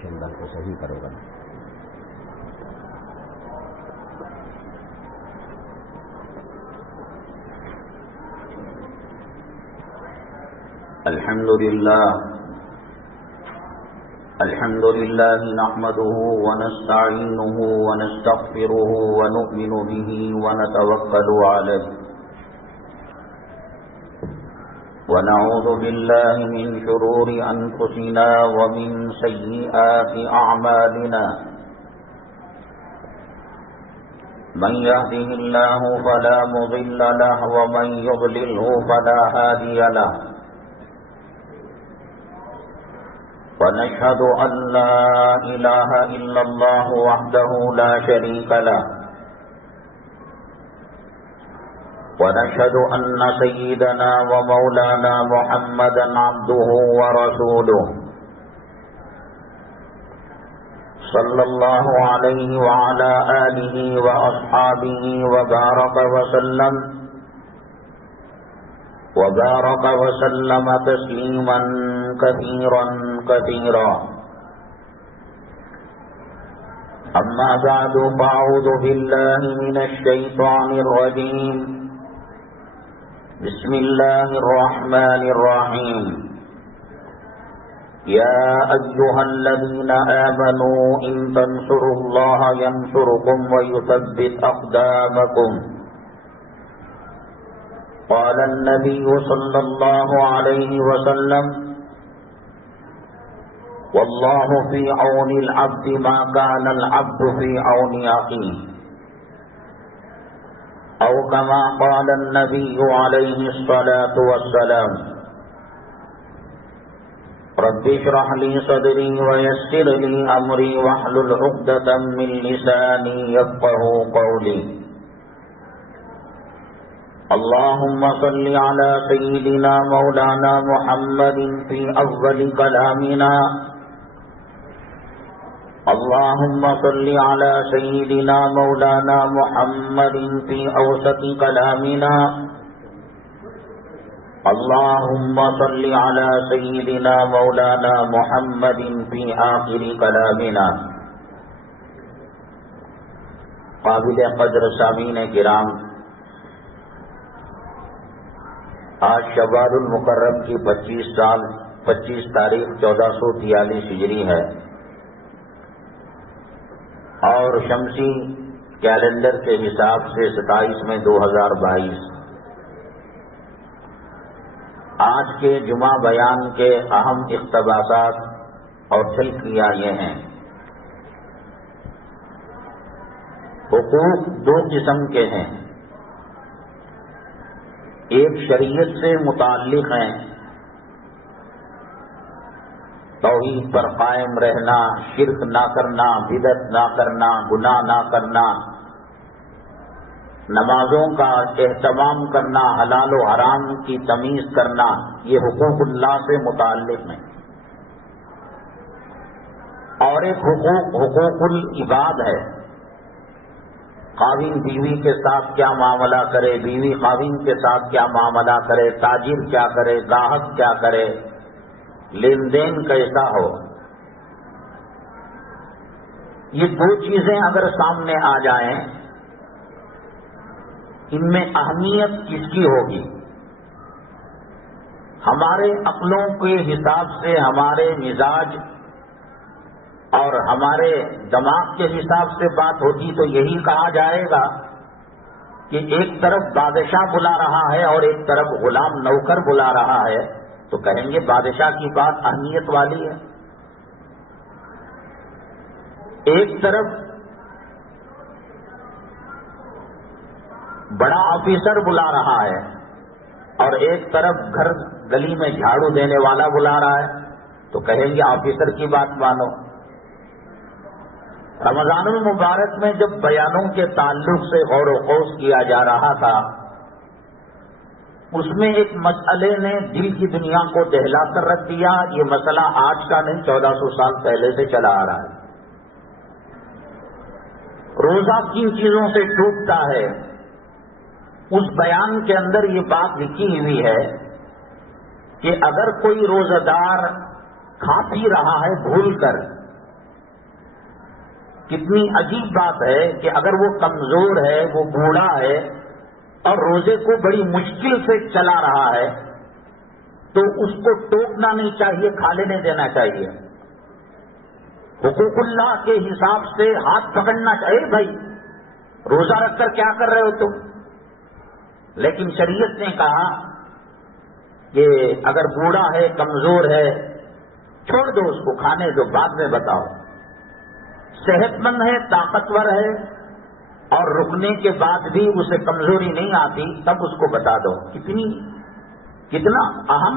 گوش اندر کو صحیح کرو گا. الحمد لله نحمده ونستعينه ونستغفره ونؤمن به ونتوكل عليه ونعوذ بالله من شرور أنفسنا ومن سيئات أعمالنا من يهده الله فلا مضل له ومن يضلله فلا هادي له ونشهد أن لا إله إلا الله وحده لا شريك له ونشهد أن سيدنا ومولانا محمدا عبده ورسوله صلى الله عليه وعلى آله وأصحابه وبارك وسلم تسليما كثيرا. أما بعد فأعوذ بالله من الشيطان الرجيم. بسم الله الرحمن الرحيم. يا أيها الذين آمنوا إن تنصروا الله ينصركم ويثبت أقدامكم. قال النبي صلى الله عليه وسلم والله في عون العبد ما كان العبد في عون أخيه أو كما قال النبي عليه الصلاة والسلام. رب اشرح لي صدري ويسر لي أمري واحلل عقدة من لساني يفقهوا قولي. اللهم صل على سيدنا مولانا محمد في أفضل كلامنا. اللهم صل على سيدنا مولانا محمد في أوسط كلامنا. اللهم صل على سيدنا مولانا محمد في آخر كلامنا. قابل قدر سامعین کرام، آج شوال المکرم کی 25 تاریخ 1443 ہجری ہے اور شمسی کیلنڈر کے حساب سے 27 میں 2022. آج کے جمعہ بیان کے اہم اقتباسات اور جھلکیاں یہ ہیں. حقوق دو قسم کے ہیں. ایک شریعت سے متعلق ہیں، توحید پر قائم رہنا، شرک نہ کرنا، بدعت نہ کرنا، گناہ نہ کرنا، نمازوں کا اہتمام کرنا، حلال و حرام کی تمیز کرنا، یہ حقوق اللہ سے متعلق ہیں. اور ایک حقوق العباد ہے. خاوند بیوی کے ساتھ کیا معاملہ کرے، بیوی خاوند کے ساتھ کیا معاملہ کرے، تاجر کیا کرے، گاہک کیا کرے، لین دین کیسا ہو. یہ دو چیزیں اگر سامنے آ جائیں، ان میں اہمیت کس کی ہوگی؟ ہمارے عقلوں کے حساب سے، ہمارے مزاج اور ہمارے دماغ کے حساب سے بات ہوتی تو یہی کہا جائے گا کہ ایک طرف بادشاہ بلا رہا ہے اور ایک طرف غلام نوکر بلا رہا ہے، تو کہیں گے بادشاہ کی بات اہمیت والی ہے. ایک طرف بڑا آفیسر بلا رہا ہے اور ایک طرف گھر گلی میں جھاڑو دینے والا بلا رہا ہے، تو کہیں گے آفیسر کی بات مانو. رمضان المبارک میں جب بیانوں کے تعلق سے غور و خوض کیا جا رہا تھا، اس میں ایک مسئلے نے دل کی دنیا کو دہلا کر رکھ دیا. یہ مسئلہ آج کا نہیں، 1400 سال پہلے سے چلا آ رہا ہے. روزہ کن چیزوں سے ٹوٹتا ہے؟ اس بیان کے اندر یہ بات لکھی ہوئی ہے کہ اگر کوئی روزہ دار کھا پی رہا ہے بھول کر کتنی عجیب بات ہے کہ اگر وہ کمزور ہے، وہ بوڑھا ہے اور روزے کو بڑی مشکل سے چلا رہا ہے تو اس کو ٹوکنا نہیں چاہیے، کھا لینے دینا چاہیے. حقوق اللہ کے حساب سے ہاتھ پکڑنا چاہیے. بھائی روزہ رکھ کر کیا کر رہے ہو تم؟ لیکن شریعت نے کہا کہ اگر بوڑھا ہے، کمزور ہے، چھوڑ دو اس کو، کھانے دو، بعد میں بتاؤ. صحت مند ہے، طاقتور ہے اور رکنے کے بعد بھی اسے کمزوری نہیں آتی، تب اس کو بتا دو. کتنا اہم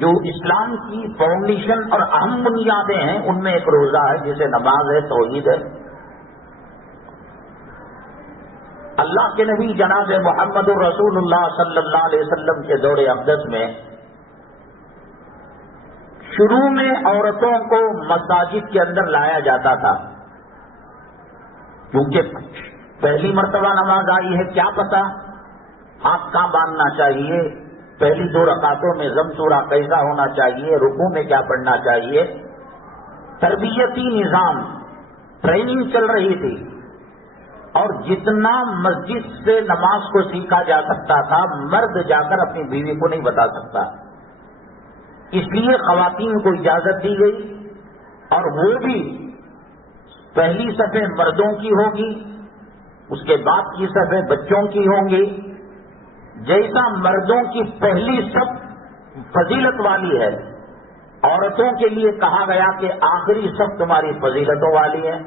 جو اسلام کی فاؤنڈیشن اور اہم بنیادیں ہیں ان میں ایک روزہ ہے، جسے نماز ہے، توحید ہے. اللہ کے نبی جناب محمد رسول اللہ صلی اللہ علیہ وسلم کے دور اقدس میں شروع میں عورتوں کو مساجد کے اندر لایا جاتا تھا، کیونکہ پہلی مرتبہ نماز آئی ہے، کیا پتا ہاتھ کہاں باندھنا چاہیے، پہلی 2 رکعتوں میں ضم سورہ کیسا ہونا چاہیے، رکوع میں کیا پڑھنا چاہیے. تربیتی نظام، ٹریننگ چل رہی تھی، اور جتنا مسجد سے نماز کو سیکھا جا سکتا تھا مرد جا کر اپنی بیوی کو نہیں بتا سکتا. اس لیے خواتین کو اجازت دی گئی، اور وہ بھی پہلی صفیں مردوں کی ہوگی، اس کے بعد کی صفیں بچوں کی ہوں گی. جیسا مردوں کی پہلی صف فضیلت والی ہے، عورتوں کے لیے کہا گیا کہ آخری صف تمہاری فضیلتوں والی ہے.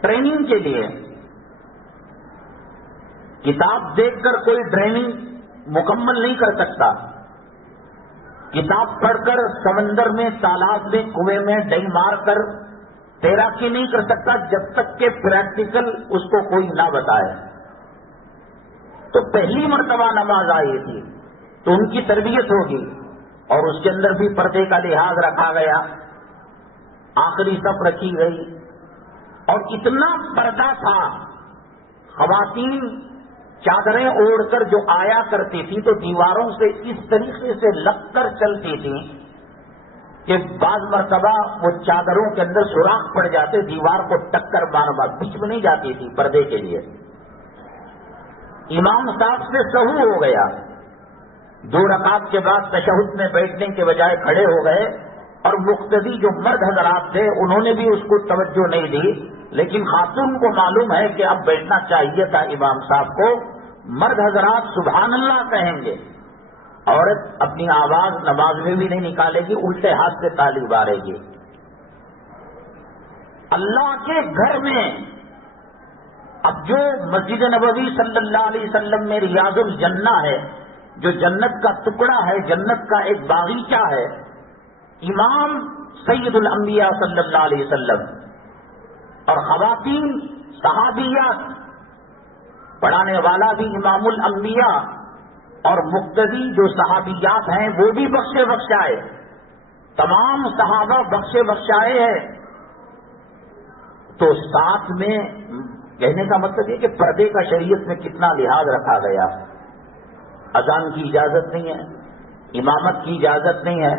ٹریننگ کے لیے کتاب دیکھ کر کوئی ٹریننگ مکمل نہیں کر سکتا. کتاب پڑھ کر سمندر میں، تالاب میں، کنویں میں ڈئی مار کر تیراکی نہیں کر سکتا جب تک کہ پریکٹیکل اس کو کوئی نہ بتائے. تو پہلی مرتبہ نماز آئی تھی تو ان کی تربیت ہوگی، اور اس کے اندر بھی پردے کا لحاظ رکھا گیا، آخری صف رکھی گئی. اور اتنا پردہ تھا، خواتین چادریں اوڑھ کر جو آیا کرتی تھی تو دیواروں سے اس طریقے سے لگ کر چلتی تھی کہ بعض مرتبہ وہ چادروں کے اندر سوراخ پڑ جاتے، دیوار کو ٹکر بار بیچ میں نہیں جاتی تھی پردے کے لیے. امام صاحب سے سہو ہو گیا، 2 رکعت کے بعد تشہد میں بیٹھنے کے بجائے کھڑے ہو گئے، اور مقتدی جو مرد حضرات تھے انہوں نے بھی اس کو توجہ نہیں دی. لیکن خاتون کو معلوم ہے کہ اب بیٹھنا چاہیے تھا امام صاحب کو. مرد حضرات سبحان اللہ کہیں گے، عورت اپنی آواز نماز میں بھی نہیں نکالے گی، الٹے ہاتھ سے تالی مارے گی. اللہ کے گھر میں اب جو مسجد نبوی صلی اللہ علیہ وسلم میں ریاض الجنہ ہے، جو جنت کا ٹکڑا ہے، جنت کا ایک باغیچہ ہے، امام سید الانبیاء صلی اللہ علیہ وسلم اور خواتین صحابیات، پڑھانے والا بھی امام الانبیاء اور مقتدی جو صحابیات ہیں وہ بھی بخشے بخشائے، تمام صحابہ بخشے بخشائے ہیں. تو ساتھ میں کہنے کا مطلب یہ کہ پردے کا شریعت میں کتنا لحاظ رکھا گیا. اذان کی اجازت نہیں ہے، امامت کی اجازت نہیں ہے،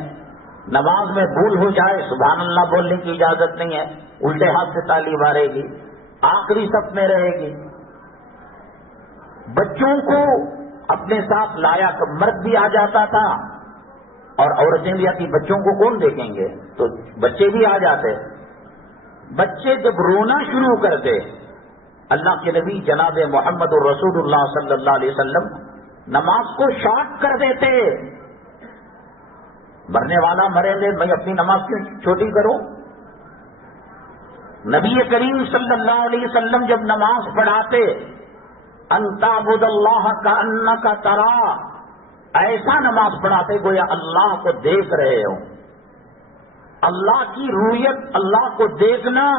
نماز میں بھول ہو جائے سبحان اللہ بولنے کی اجازت نہیں ہے، الٹے ہاتھ سے تالی مارے گی، آخری صف میں رہے گی. بچوں کو اپنے ساتھ لایا، مرد بھی آ جاتا تھا اور عورتیں بھی آتی. بچوں کو کون دیکھیں گے؟ تو بچے بھی آ جاتے. بچے جب رونا شروع کرتے، اللہ کے نبی جناب محمد رسول اللہ صلی اللہ علیہ وسلم نماز کو شارٹ کر دیتے. مرنے والا مرے دے، میں اپنی نماز کیوں چھوٹی کروں؟ نبی کریم صلی اللہ علیہ وسلم جب نماز پڑھاتے، ان تعبد اللہ کأنک ترا، ایسا نماز پڑھاتے گویا اللہ کو دیکھ رہے ہو. اللہ کی رویت، اللہ کو دیکھنا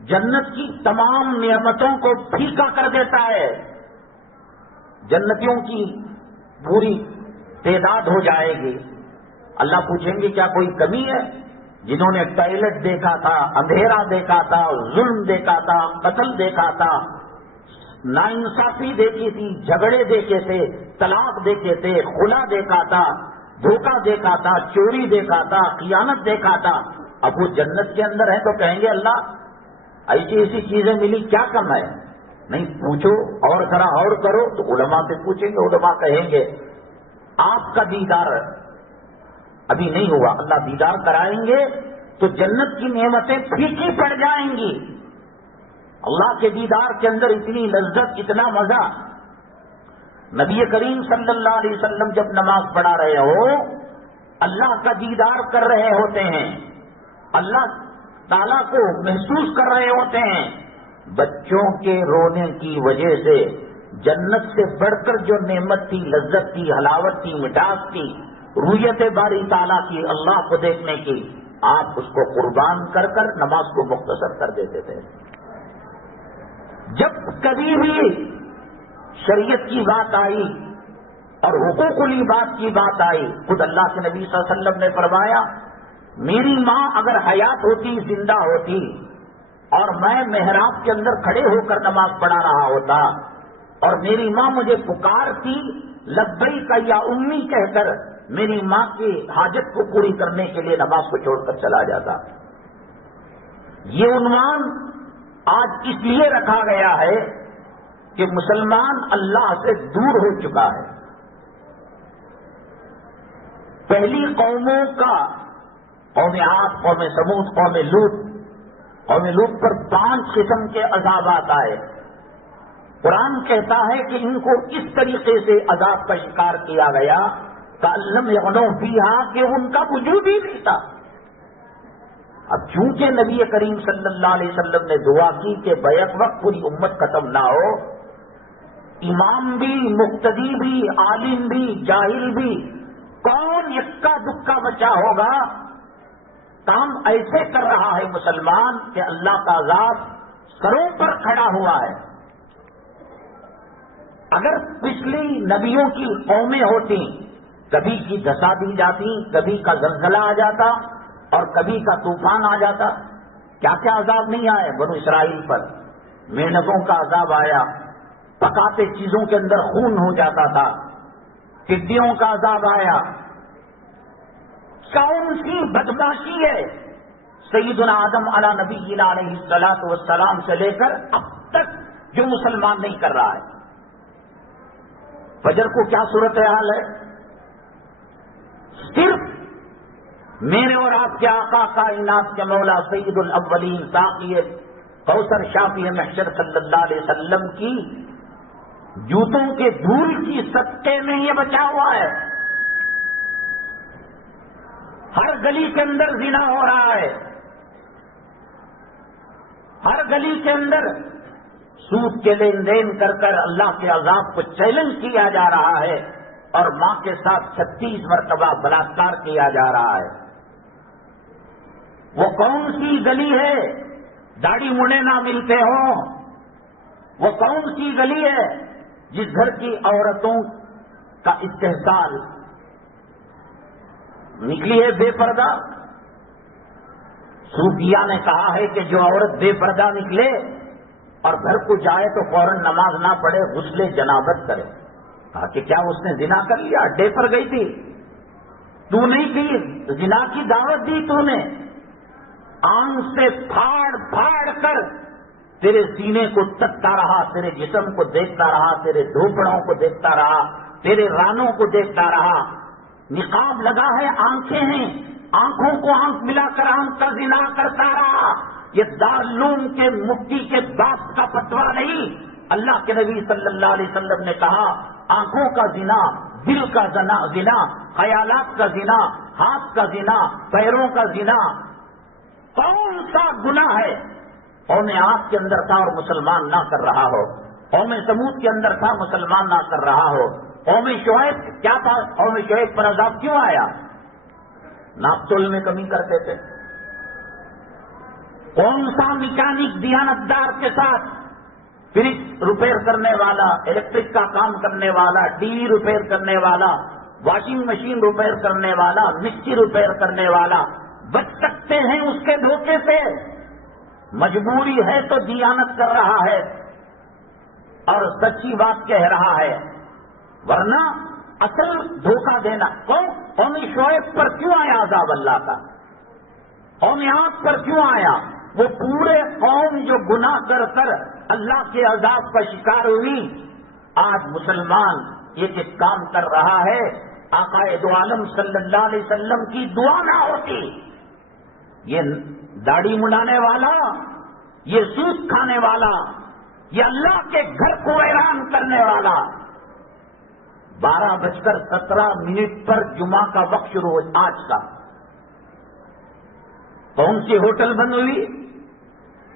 جنت کی تمام نعمتوں کو پھیکا کر دیتا ہے. جنتیوں کی پوری تعداد ہو جائے گی. اللہ پوچھیں گے کیا کوئی کمی ہے؟ جنہوں نے ٹائلٹ دیکھا تھا، اندھیرا دیکھا تھا، ظلم دیکھا تھا، قتل دیکھا تھا، ناانصافی دیکھی تھی، جھگڑے دیکھے تھے، طلاق دیکھے تھے، خلا دیکھا تھا، دھوکہ دیکھا تھا، چوری دیکھا تھا، خیانت دیکھا تھا، اب وہ جنت کے اندر ہیں تو کہیں گے اللہ ایسی ایسی چیزیں ملی، کیا کم ہے؟ نہیں، پوچھو اور ذرا اور کرو، تو علماء سے پوچھیں گے، علماء کہیں گے آپ کا دیدار ابھی نہیں ہوا، اللہ دیدار کرائیں گے تو جنت کی نعمتیں پھیکی پڑ جائیں گی۔ اللہ کے دیدار کے اندر اتنی لذت، اتنا مزہ۔ نبی کریم صلی اللہ علیہ وسلم جب نماز پڑھا رہے ہو، اللہ کا دیدار کر رہے ہوتے ہیں، اللہ تعالیٰ کو محسوس کر رہے ہوتے ہیں، بچوں کے رونے کی وجہ سے جنت سے بڑھ کر جو نعمت تھی، لذت تھی، حلاوت تھی، مٹھاس تھی، رویت باری تعالیٰ کی، اللہ کو دیکھنے کی، آپ اس کو قربان کر کر نماز کو مختصر کر دیتے تھے۔ جب کبھی بھی شریعت کی بات آئی اور حقوق العباد کی بات آئی، خود اللہ کے نبی صلی اللہ علیہ وسلم نے فرمایا میری ماں اگر حیات ہوتی، زندہ ہوتی، اور میں محراب کے اندر کھڑے ہو کر نماز پڑھا رہا ہوتا اور میری ماں مجھے پکارتی لبیک یا امی کہہ کر، میری ماں کی حاجت کو پوری کرنے کے لیے نماز کو چھوڑ کر چلا جاتا۔ یہ عنوان آج اس لیے رکھا گیا ہے کہ مسلمان اللہ سے دور ہو چکا ہے۔ پہلی قوموں کا، قوم عاد، قوم سمود، قوم لوط پر 5 قسم کے عذابات آئے۔ قرآن کہتا ہے کہ ان کو اس طریقے سے عذاب کا شکار کیا گیا کأن لم یغنوا فیہا، کہ ان کا وجود ہی نہیں تھا۔ اب چونکہ نبی کریم صلی اللہ علیہ وسلم نے دعا کی کہ بیک وقت پوری امت ختم نہ ہو، امام بھی، مقتدی بھی، عالم بھی، جاہل بھی، کون یکا دکا بچا ہوگا؟ کام ایسے کر رہا ہے مسلمان کہ اللہ کا عذاب سروں پر کھڑا ہوا ہے۔ اگر پچھلی نبیوں کی قومیں ہوتی، کبھی کی دسا دی جاتی، کبھی کا زلزلہ آ جاتا اور کبھی کا طوفان آ جاتا، کیا کیا عذاب نہیں آئے بنو اسرائیل پر؟ مینکوں کا عذاب آیا، پکاتے چیزوں کے اندر خون ہو جاتا تھا، ٹڈیوں کا عذاب آیا۔ کون سی بدماشی ہے سیدنا آدم علی نبینا علیہ الصلوۃ والسلام سے لے کر اب تک جو مسلمان نہیں کر رہا ہے؟ فجر کو کیا صورتحال ہے؟ صرف میرے اور آپ کے آقا کائنات کے مولا سید الاولین ساقی کوثر شافی محشر صلی اللہ علیہ وسلم کی جوتوں کے دھول کی صدقے میں یہ بچا ہوا ہے۔ ہر گلی کے اندر زنا ہو رہا ہے، ہر گلی کے اندر سود کے لین دین کر کر اللہ کے عذاب کو چیلنج کیا جا رہا ہے، اور ماں کے ساتھ 36 مرتبہ بلاత్కాر کیا جا رہا ہے۔ وہ کون سی گلی ہے داڑھی مڑے نہ ملتے ہوں؟ وہ کون سی گلی ہے جس گھر کی عورتوں کا استحصال نکلی ہے بے پردہ؟ صوفیہ نے کہا ہے کہ جو عورت بے پردہ نکلے اور گھر کو جائے تو فوراً نماز نہ پڑھے، غسل جنابت کرے۔ کہا کہ کیا اس نے زنا کر لیا؟ اڈے پر گئی تھی، تو نہیں کی، زنا کی دعوت دی تو نے، آنکھ سے پھاڑ پھاڑ کر تیرے سینے کو تکتا رہا، تیرے جسم کو دیکھتا رہا، تیرے دھوپڑوں کو دیکھتا رہا، تیرے رانوں کو دیکھتا رہا۔ نقاب لگا ہے، آنکھیں ہیں، آنکھوں کو آنکھ ملا کر آنکھ کا زنا کرتا رہا۔ یہ دارالعلوم کے مفتی کے باپ کا فتویٰ نہیں، اللہ کے نبی صلی اللہ علیہ وسلم نے کہا آنکھوں کا زنا، دل کا زنا، خیالات کا زنا، ہاتھ کا زنا، پیروں کا زنا۔ کون سا گناہ ہے قوم عاد کے اندر تھا اور مسلمان نہ کر رہا ہو؟ قوم سمود کے اندر تھا، مسلمان نہ کر رہا ہو؟ قوم شعیب کیا تھا؟ قوم شعیب پر عذاب کیوں آیا؟ ناپ تول میں کمی کرتے تھے۔ کون سا میکینک دیانتدار کے ساتھ فریج ریپیئر کرنے والا، الیکٹرک کا کام کرنے والا، ٹی وی ریپیئر کرنے والا، واشنگ مشین ریپیئر کرنے والا، مکسی ریپیئر کرنے والا بچ سکتے ہیں اس کے دھوکے سے؟ مجبوری ہے تو دیانت کر رہا ہے اور سچی بات کہہ رہا ہے، ورنہ اصل دھوکہ دینا۔ قوم شعیب پر کیوں آیا عذاب اللہ کا؟ قومیات پر کیوں آیا؟ وہ پورے قوم جو گناہ کر کر اللہ کے عذاب کا شکار ہوئی، آج مسلمان ایک ایک کام کر رہا ہے، آقا دو عالم صلی اللہ علیہ وسلم کی دعا نہ ہوتی، یہ داڑھی مڈانے والا، یہ سود کھانے والا، یہ اللہ کے گھر کو ویران کرنے والا 12:17 پر جمعہ کا وقت شروع ہو، آج کا کون سی ہوٹل بند ہوئی،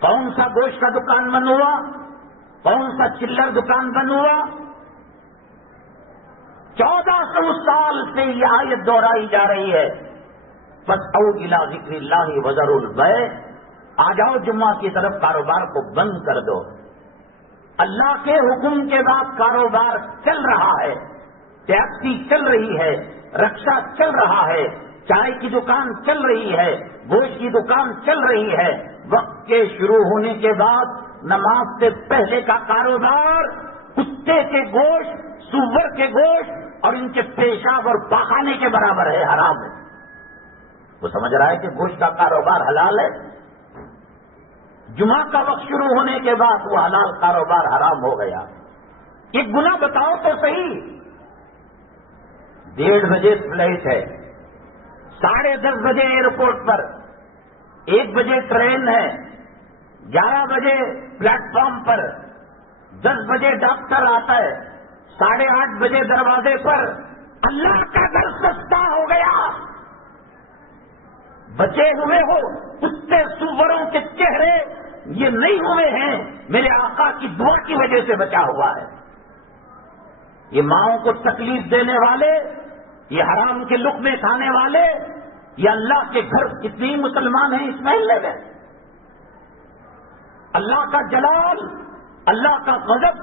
کون سا گوشت کا دکان بند ہوا، کون سا چلر دکان بند ہوا؟ 1400 سال سے یہ آیت دہرائی جا رہی ہے، بس او الی ذکر اللہ وذروا البیع، آ جاؤ جمعہ کی طرف، کاروبار کو بند کر دو۔ اللہ کے حکم کے بعد کاروبار چل رہا ہے، ٹیکسی چل رہی ہے، رکشا چل رہا ہے، چائے کی دکان چل رہی ہے، گوشت کی دکان چل رہی ہے۔ وقت کے شروع ہونے کے بعد نماز سے پہلے کا کاروبار کتے کے گوشت، سور کے گوشت اور ان کے پیشاب اور پاخانے کے برابر ہے، حرام ہے۔ وہ سمجھ رہا ہے کہ گوشت کا کاروبار حلال ہے، جمعہ کا وقت شروع ہونے کے بعد وہ حلال کاروبار حرام ہو گیا۔ ایک گناہ بتاؤ تو صحیح، 1:30 بجے فلائٹ ہے، 10:30 بجے ایئرپورٹ پر، 1 بجے ٹرین ہے، 11 بجے پلیٹ فارم پر، 10 بجے ڈاکٹر آتا ہے، 8:30 بجے دروازے پر، اللہ کا گھر سستا ہو گیا، بچے ہوئے ہو کتے سوروں کے چہرے یہ نہیں ہوئے ہیں، میرے آقا کی دعا کی وجہ سے بچا ہوا ہے۔ یہ ماؤں کو تکلیف دینے والے، یہ حرام کے لقمے کھانے والے، یہ اللہ کے گھر کتنے مسلمان ہیں اس محلے میں؟ اللہ کا جلال، اللہ کا غضب،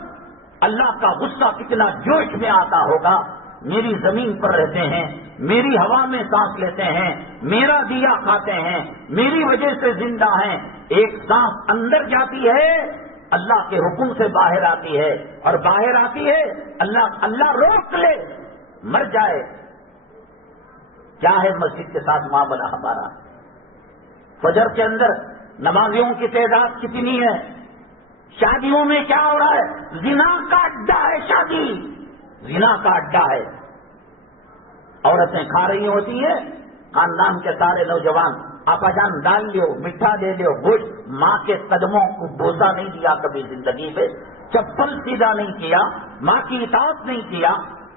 اللہ کا غصہ کتنا جوش میں آتا ہوگا۔ میری زمین پر رہتے ہیں، میری ہوا میں سانس لیتے ہیں، میرا دیا کھاتے ہیں، میری وجہ سے زندہ ہیں، ایک سانس اندر جاتی ہے اللہ کے حکم سے باہر آتی ہے، اور باہر آتی ہے اللہ روک لے مر جائے۔ کیا ہے مسجد کے ساتھ معاملہ ہمارا؟ فجر کے اندر نمازیوں کی تعداد کتنی ہے؟ شادیوں میں کیا ہو رہا ہے؟ زنا کا اڈا ہے، شادی زنا کا اڈا ہے، عورتیں کھا رہی ہوتی ہیں، خاندان کے سارے نوجوان آپا جان ڈال لیو، میٹھا دے لیو، گوشت، ماں کے قدموں کو بوسا نہیں دیا کبھی زندگی میں، چپل سیدھا نہیں کیا، ماں کی اطاعت نہیں کیا،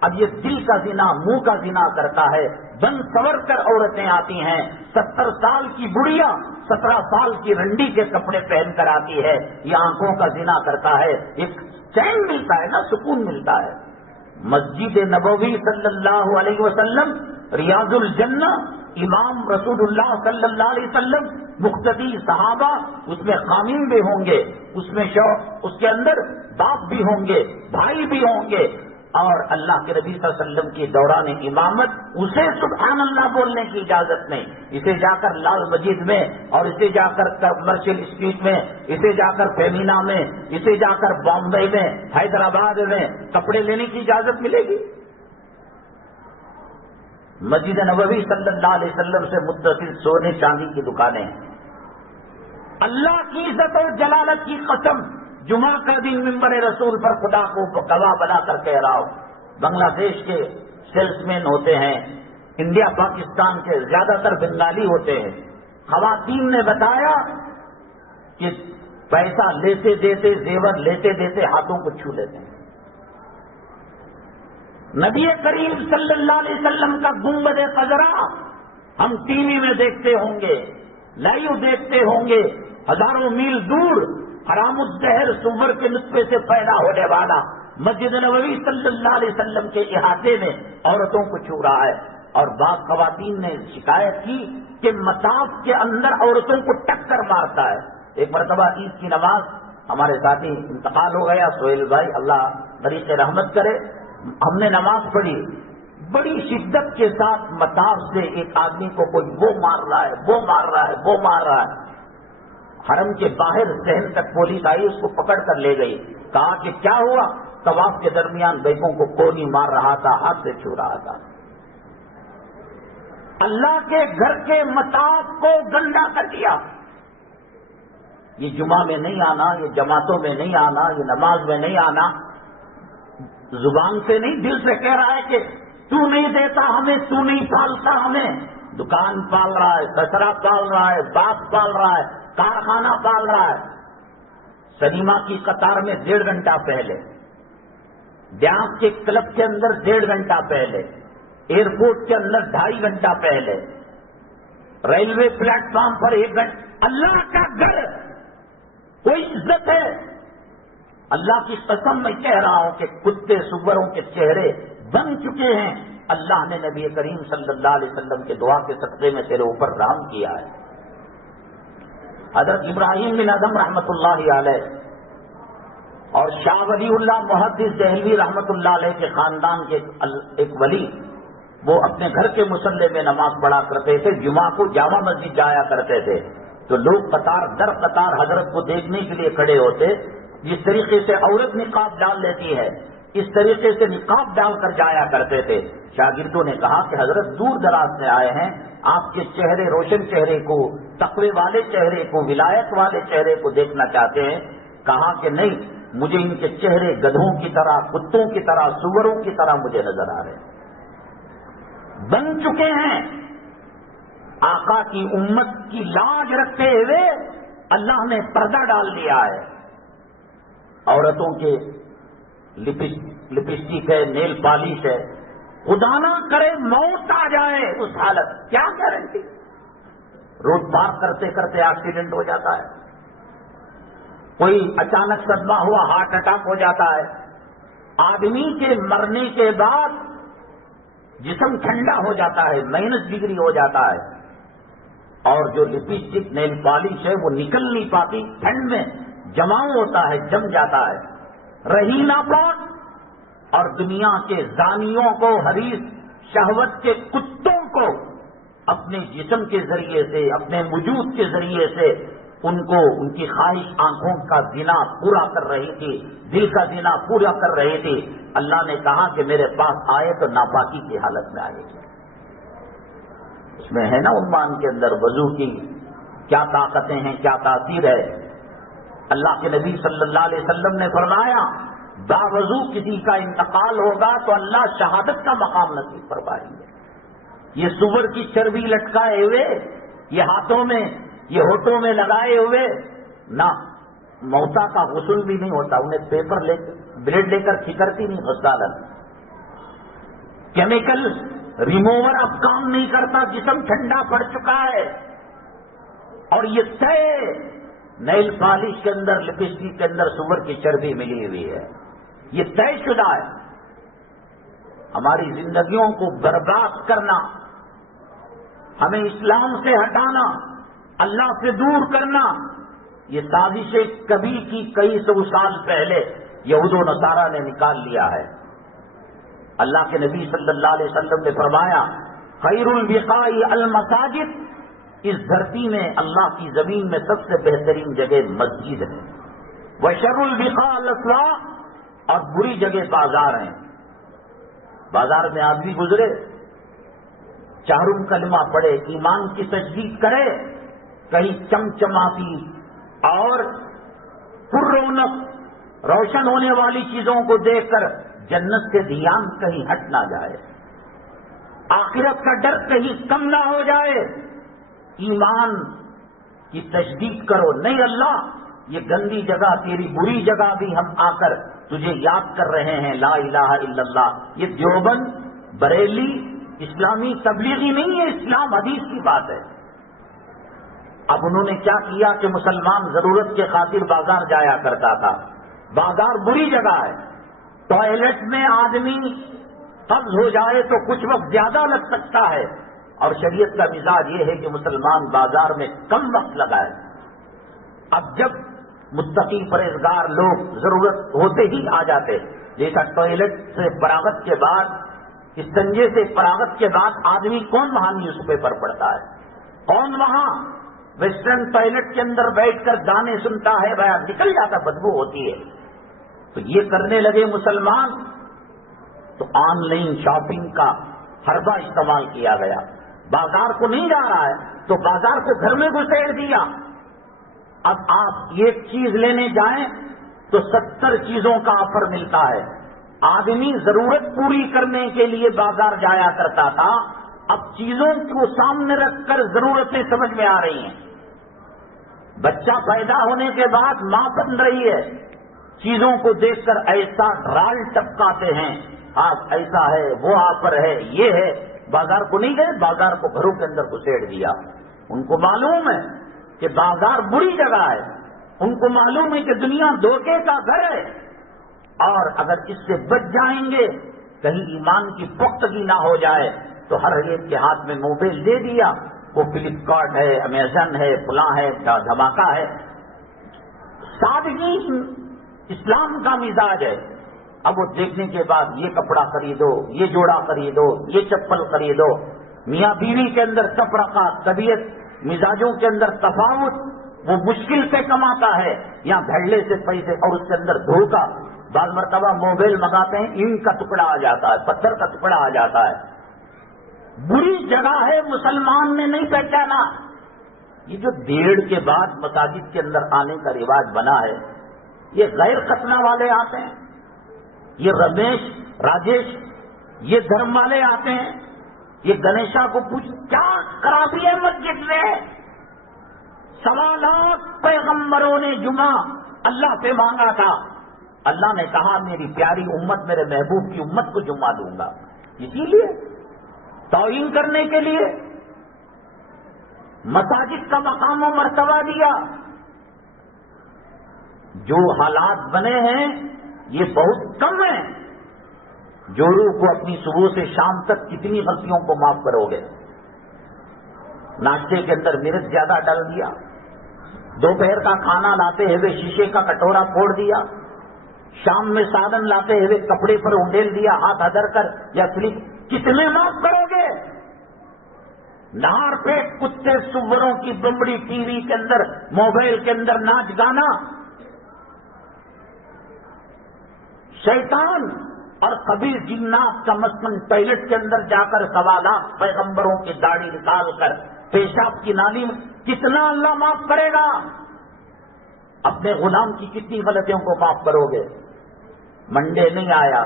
اب یہ دل کا زنا، منہ کا زنا کرتا ہے۔ بن سور کر عورتیں آتی ہیں، 70 سال کی بڑھیا 17 سال کی رنڈی کے کپڑے پہن کر آتی ہے، یہ آنکھوں کا زنا کرتا ہے، ایک چین ملتا ہے نا، سکون ملتا ہے۔ مسجد نبوی صلی اللہ علیہ وسلم، ریاض الجنہ، امام رسول اللہ صلی اللہ علیہ وسلم، مقتدی صحابہ، اس میں خامین بھی ہوں گے، اس کے اندر باپ بھی ہوں گے، بھائی بھی ہوں گے، اور اللہ کے نبی صلی اللہ علیہ وسلم کی دوران امامت، اسے سبحان اللہ بولنے کی اجازت نہیں، اسے جا کر لال مسجد میں، اور اسے جا کر کمرشل اسٹریٹ میں، اسے جا کر فیمینا میں، اسے جا کر بامبے میں، حیدرآباد میں کپڑے لینے کی اجازت ملے گی؟ مسجد نبوی صلی اللہ علیہ وسلم سے متصل سونے چاندی کی دکانیں ہیں۔ اللہ کی عزت اور جلالت کی قسم، جمعہ کا دن ممبر رسول پر خدا کو گواہ بنا کر کہہ رہا ہوں، بنگلہ دیش کے سیلس مین ہوتے ہیں، انڈیا پاکستان کے زیادہ تر بنگالی ہوتے ہیں، خواتین نے بتایا کہ پیسہ لیتے دیتے، زیور لیتے دیتے ہاتھوں کو چھو لیتے ہیں۔ نبی کریم صلی اللہ علیہ وسلم کا گنبد خضرا ہم ٹی وی میں دیکھتے ہوں گے، لائیو دیکھتے ہوں گے، ہزاروں میل دور حرام الزہر سور کے نطفے سے پیدا ہونے والا مسجد نبوی صلی اللہ علیہ وسلم کے احاطے میں عورتوں کو چھو رہا ہے۔ اور بعض خواتین نے شکایت کی کہ مطاف کے اندر عورتوں کو ٹکر مارتا ہے۔ ایک مرتبہ عید کی نماز، ہمارے ساتھی انتقال ہو گیا سہیل بھائی، اللہ طریق رحمت کرے، ہم نے نماز پڑھی، بڑی شدت کے ساتھ مطاف سے ایک آدمی کو کوئی وہ مار رہا ہے، وہ مار رہا ہے، وہ مار رہا ہے۔ حرم کے باہر صحن تک پولیس آئی، اس کو پکڑ کر لے گئی، کہا کہ کیا ہوا؟ طواف کے درمیان بیگوں کو کونی مار رہا تھا، ہاتھ سے چھو رہا تھا۔ اللہ کے گھر کے مصاف کو گندا کر دیا. یہ جمعہ میں نہیں آنا، یہ جماعتوں میں نہیں آنا، یہ نماز میں نہیں آنا، زبان سے نہیں دل سے کہہ رہا ہے کہ تو نہیں دیتا ہمیں، تو نہیں پالتا ہمیں. دکان پال رہا ہے، کچرا پال رہا ہے، باپ پال رہا ہے، کارخانہ پال رہا ہے. سنیما کی قطار میں 1.5 گھنٹہ پہلے، ڈانس کے کلب کے اندر 1.5 گھنٹہ پہلے، ایئرپورٹ کے اندر 2.5 گھنٹہ پہلے، ریلوے پلیٹ فارم پر 1 گھنٹہ. اللہ کا گھر کوئی عزت ہے؟ اللہ کی قسم میں کہہ رہا ہوں کہ کتے سوروں کے چہرے بن چکے ہیں. اللہ نے نبی کریم صلی اللہ علیہ وسلم کے دعا کے صدقے میں تیرے اوپر رحم کیا ہے. حضرت ابراہیم بن ادم رحمۃ اللہ علیہ اور شاہ ولی اللہ محدث دہلوی رحمۃ اللہ علیہ کے خاندان کے ایک ولی، وہ اپنے گھر کے مصلی میں نماز پڑھا کرتے تھے. جمعہ کو جامع مسجد جایا کرتے تھے تو لوگ قطار در قطار حضرت کو دیکھنے کے لیے کھڑے ہوتے. جس طریقے سے عورت نقاب ڈال لیتی ہے اس طریقے سے نقاب ڈال کر جایا کرتے تھے. شاگردوں نے کہا کہ حضرت دور دراز سے آئے ہیں، آپ کے چہرے، روشن چہرے کو، تقوی والے چہرے کو، ولایت والے چہرے کو دیکھنا چاہتے ہیں. کہا کہ نہیں، مجھے ان کے چہرے گدھوں کی طرح، کتوں کی طرح، سوروں کی طرح مجھے نظر آ رہے ہیں. بن چکے ہیں. آقا کی امت کی لاج رکھتے ہوئے اللہ نے پردہ ڈال دیا ہے. عورتوں کے لپسٹک ہے، نیل پالش ہے. خدا نہ کرے موت آ جائے اس حالت، کیا گارنٹی؟ روڈ پار کرتے کرتے ایکسیڈنٹ ہو جاتا ہے، کوئی اچانک صدمہ ہوا ہارٹ اٹیک ہو جاتا ہے. آدمی کے مرنے کے بعد جسم ٹھنڈا ہو جاتا ہے، -ڈگری ہو جاتا ہے، اور جو لپسٹک نیل پالش ہے وہ نکل نہیں پاتی، ٹھنڈ میں جماؤ ہوتا ہے، جم جاتا ہے. رہی نہ پاک اور دنیا کے زانیوں کو، حریص شہوت کے کتوں کو اپنے جسم کے ذریعے سے، اپنے وجود کے ذریعے سے ان کو ان کی خواہش آنکھوں کا زنا پورا کر رہی تھی، دل کا زنا پورا کر رہی تھی. اللہ نے کہا کہ میرے پاس آئے تو ناپاکی کی حالت میں آئے گی. اس میں ہے نا عنوان کے اندر وضو کی کیا طاقتیں ہیں، کیا تاثیر ہے. اللہ کے نبی صلی اللہ علیہ وسلم نے فرمایا باوضو کسی کا انتقال ہوگا تو اللہ شہادت کا مقام نصیب فرمائیں گے. یہ سور کی چربی لٹکائے ہوئے، یہ ہاتھوں میں، یہ ہونٹوں میں لگائے ہوئے نہ، موتا کا غسل بھی نہیں ہوتا. انہیں پیپر لے بلیڈ لے کر کھکرتی نہیں غسالت. کیمیکل ریموور اب کام نہیں کرتا، جسم ٹھنڈا پڑ چکا ہے. اور یہ طے نیل پالش کے اندر، لپسٹک کے اندر سور کی چربی ملی ہوئی ہے. یہ طے شدہ ہے. ہماری زندگیوں کو برباد کرنا، ہمیں اسلام سے ہٹانا، اللہ سے دور کرنا، یہ سازشیں کبھی کی کئی سو سال پہلے یہود و نصارہ نے نکال لیا ہے. اللہ کے نبی صلی اللہ علیہ وسلم نے فرمایا خیر البقاء المساجد، اس دھرتی میں اللہ کی زمین میں سب سے بہترین جگہ مسجد ہے. وشر البقاء الاسواق، اور بری جگہ بازار ہیں. بازار میں آدمی گزرے، چاروں کلمہ پڑھے، ایمان کی تجدید کرے، کہیں چمچماتی اور پر رونق روشن ہونے والی چیزوں کو دیکھ کر جنت سے دھیان کہیں ہٹ نہ جائے، آخرت کا ڈر کہیں کم نہ ہو جائے. ایمان کی تجدید کرو. نہیں اللہ، یہ گندی جگہ، تیری بری جگہ بھی ہم آ کر تجھے یاد کر رہے ہیں، لا الہ الا اللہ. یہ دیوبند، بریلی، اسلامی تبلیغی نہیں ہے، اسلام حدیث کی بات ہے. اب انہوں نے کیا کیا کہ مسلمان ضرورت کے خاطر بازار جایا کرتا تھا. بازار بری جگہ ہے، ٹوائلٹ میں آدمی قبض ہو جائے تو کچھ وقت زیادہ لگ سکتا ہے، اور شریعت کا مزاج یہ ہے کہ مسلمان بازار میں کم وقت لگائے. اب جب متقی پرہیزگار لوگ ضرورت ہوتے ہی آ جاتے، جیسا ٹوائلٹ سے فراغت کے بعد، استنجے سے فراغت کے بعد آدمی کون وہاں نیوز پیپر پڑھتا ہے، کون وہاں ویسٹرن ٹوائلٹ کے اندر بیٹھ کر گانے سنتا ہے، باہر نکل جاتا، بدبو ہوتی ہے. تو یہ کرنے لگے مسلمان، تو آن لائن شاپنگ کا حربہ استعمال کیا گیا. بازار کو نہیں جا رہا ہے تو بازار کو گھر میں گھسیڑ دیا. اب آپ ایک چیز لینے جائیں تو 70 چیزوں کا آفر ملتا ہے. آدمی ضرورت پوری کرنے کے لیے بازار جایا کرتا تھا, اب چیزوں کو سامنے رکھ کر ضرورتیں سمجھ میں آ رہی ہیں. بچہ پیدا ہونے کے بعد ماں بن رہی ہے, چیزوں کو دیکھ کر ایسا ڈرال ٹپکاتے ہیں, آج ایسا ہے, وہ آفر ہے, یہ ہے. بازار کو نہیں گئے, بازار کو گھروں کے اندر گھسیڑ دیا. ان کو معلوم ہے کہ بازار بری جگہ ہے, ان کو معلوم ہے کہ دنیا دھوکے کا گھر ہے, اور اگر اس سے بچ جائیں گے کہیں ایمان کی پختگی نہ ہو جائے تو ہر ایک کے ہاتھ میں موبائل دے دیا. وہ فلپکارٹ ہے, امیزن ہے, فلاں ہے, دھماکہ ہے. سادگی اسلام کا مزاج ہے. اب وہ دیکھنے کے بعد یہ کپڑا خریدو, یہ جوڑا خریدو, یہ چپل خریدو. میاں بیوی کے اندر تفرقہ, طبیعت, مزاجوں کے اندر تفاوت, وہ مشکل سے کماتا ہے یا دھڑلے سے پیسے, اور اس کے اندر دھوکہ. بعض مرتبہ موبائل منگاتے ہیں, اینٹ کا ٹکڑا آ جاتا ہے, پتھر کا ٹکڑا آ جاتا ہے. بری جگہ ہے, مسلمان نے نہیں پہچانا. یہ جو 1:30 کے بعد مساجد کے اندر آنے کا رواج بنا ہے, یہ غیر ختنہ والے آتے ہیں, یہ رمیش راجیش, یہ دھرم والے آتے ہیں, یہ گنیشا کو پوچھ کیا خرابی ہے مسجد میں. 1.25 لاکھ پیغمبروں نے جمعہ اللہ سے مانگا تھا, اللہ نے کہا میری پیاری امت, میرے محبوب کی امت کو جمعہ دوں گا. اسی لیے توہین کرنے کے لیے مساجد کا مقام و مرتبہ دیا. جو حالات بنے ہیں یہ بہت کم ہیں. جوڑوں کو اپنی صبح سے شام تک کتنی غلطیوں کو معاف کرو گے. ناشتے کے اندر مرچ زیادہ ڈال دیا, دوپہر کا کھانا لاتے ہوئے شیشے کا کٹورا پھوڑ دیا, شام میں سادن لاتے ہوئے کپڑے پر انڈیل دیا ہاتھ ادھر کر یا سلپ. کتنے معاف کرو گے؟ نہار پیٹ کتے سوروں کی بمبڑی ٹی وی کے اندر, موبائل کے اندر ناچ گانا. شیطان اور قبیل جنات کا مسکن ٹوائلٹ کے اندر جا کر سوالات پیغمبروں کی داڑھی نکال کر پیشاب کی نالی میں. کتنا اللہ معاف کرے گا؟ اپنے غلام کی کتنی غلطیوں کو معاف کرو گے؟ منڈے نہیں آیا,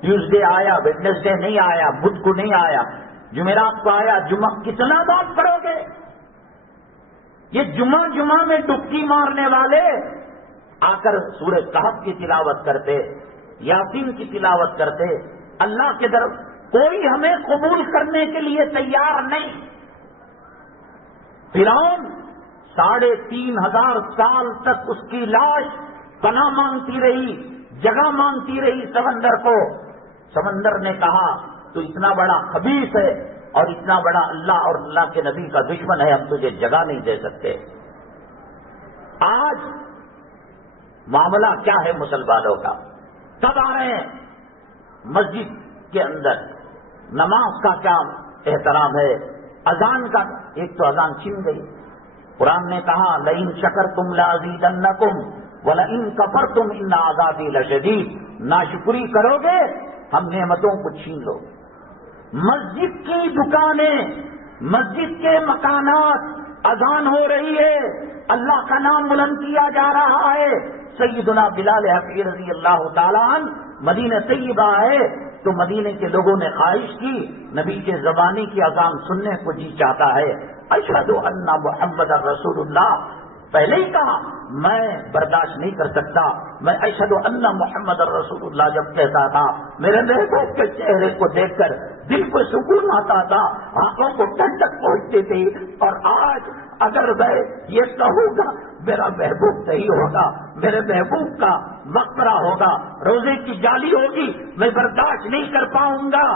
ٹیوزڈے آیا, ویڈنسڈے نہیں آیا, بدھ کو نہیں آیا, جمعرات کو آیا, جمعہ. کتنا معاف کرو گے؟ یہ جمعہ میں ڈبکی مارنے والے آ کر سورہ کہف کی تلاوت کرتے, یاسین کی تلاوت کرتے. اللہ کے در کوئی ہمیں قبول کرنے کے لیے تیار نہیں. فرعون 3,500 سال تک اس کی لاش پناہ مانگتی رہی, جگہ مانگتی رہی سمندر کو. سمندر نے کہا تو اتنا بڑا خبیث ہے اور اتنا بڑا اللہ اور اللہ کے نبی کا دشمن ہے, ہم تجھے جگہ نہیں دے سکتے. آج معاملہ کیا ہے مسلمانوں کا؟ کب آ رہے ہیں مسجد کے اندر؟ نماز کا کیا احترام ہے؟ اذان کا, ایک تو اذان چھن گئی. قرآن نے کہا لئن شکرتم لازیدنکم ولئن کفرتم ان عذابی لشدید. ناشکری کرو گے ہم نعمتوں کو چھین لو. مسجد کی دکانیں, مسجد کے مکانات, اذان ہو رہی ہے, اللہ کا نام بلند کیا جا رہا ہے. سیدنا بلال حبشی رضی اللہ تعالیٰ عنہ مدینہ طیبہ ہے تو مدینے کے لوگوں نے خواہش کی نبی کے زبانی کی اذان سننے کو جی چاہتا ہے. اشہد ان محمد رسول اللہ, پہلے ہی کہا میں برداشت نہیں کر سکتا. میں اشہد ان محمد رسول اللہ جب کہتا تھا میرے محبوب کے چہرے کو دیکھ کر دل کو سکون آتا تھا, آنکھوں کو ٹھنڈک پہنچتی تھی. اور آج اگر میں یہ کہوں گا میرا محبوب صحیح ہوگا, میرے محبوب کا مقبرہ ہوگا, روزے کی جالی ہوگی, میں برداشت نہیں کر پاؤں گا.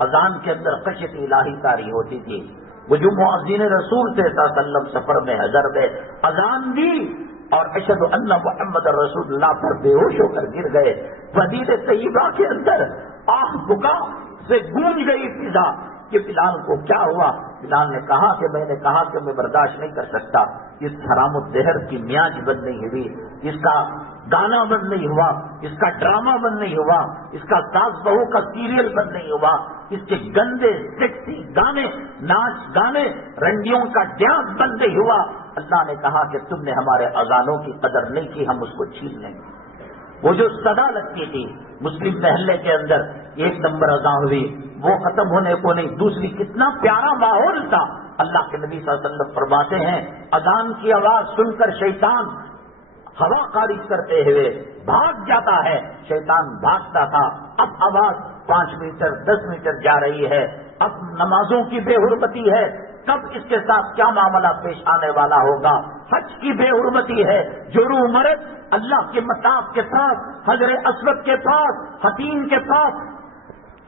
اذان کے اندر خشیت الہی طاری ہوتی تھی. وہ جو مؤذن رسول تھے صلی اللہ علیہ وسلم سفر میں حضر میں اذان دی اور اشہد ان محمد رسول اللہ پر بے ہوش ہو کر گر گئے. مدینہ طیبہ کے اندر آہ بکا سے گونج گئی فضا کہ بلال کو کیا ہوا؟ بلال نے کہا کہ میں نے کہا کہ میں برداشت نہیں کر سکتا. اس حرام الدہر کی میاج بند نہیں ہوئی, اس کا گانا بند نہیں ہوا, اس کا ڈرامہ بند نہیں ہوا, اس کا ساس بہو کا سیریل بند نہیں ہوا. اس کے گندے سیکسی گانے، ناچ گانے، رنڈیوں کا ڈانس بند نہیں ہوا، اللہ نے کہا کہ تم نے ہمارے اذانوں کی قدر نہیں کی، ہم اس کو چھین لیں گے۔ وہ جو صدا لگتی تھی مسلم محلے کے اندر، 1 نمبر اذان ہوئی، وہ ختم ہونے کو نہیں، دوسری، کتنا پیارا ماحول تھا۔ اللہ کے نبی صلی اللہ علیہ وسلم فرماتے ہیں اذان کی آواز سن کر شیطان ہوا خارج کرتے ہوئے بھاگ جاتا ہے، شیطان بھاگتا تھا۔ اب آواز 5 میٹر 10 میٹر جا رہی ہے، اب نمازوں کی بے حرمتی ہے، کب اس کے ساتھ کیا معاملہ پیش آنے والا ہوگا۔ حج کی بے حرمتی ہے، جرو مرد اللہ کے مطاف کے پاس، حجر اسود کے پاس، حتیم کے پاس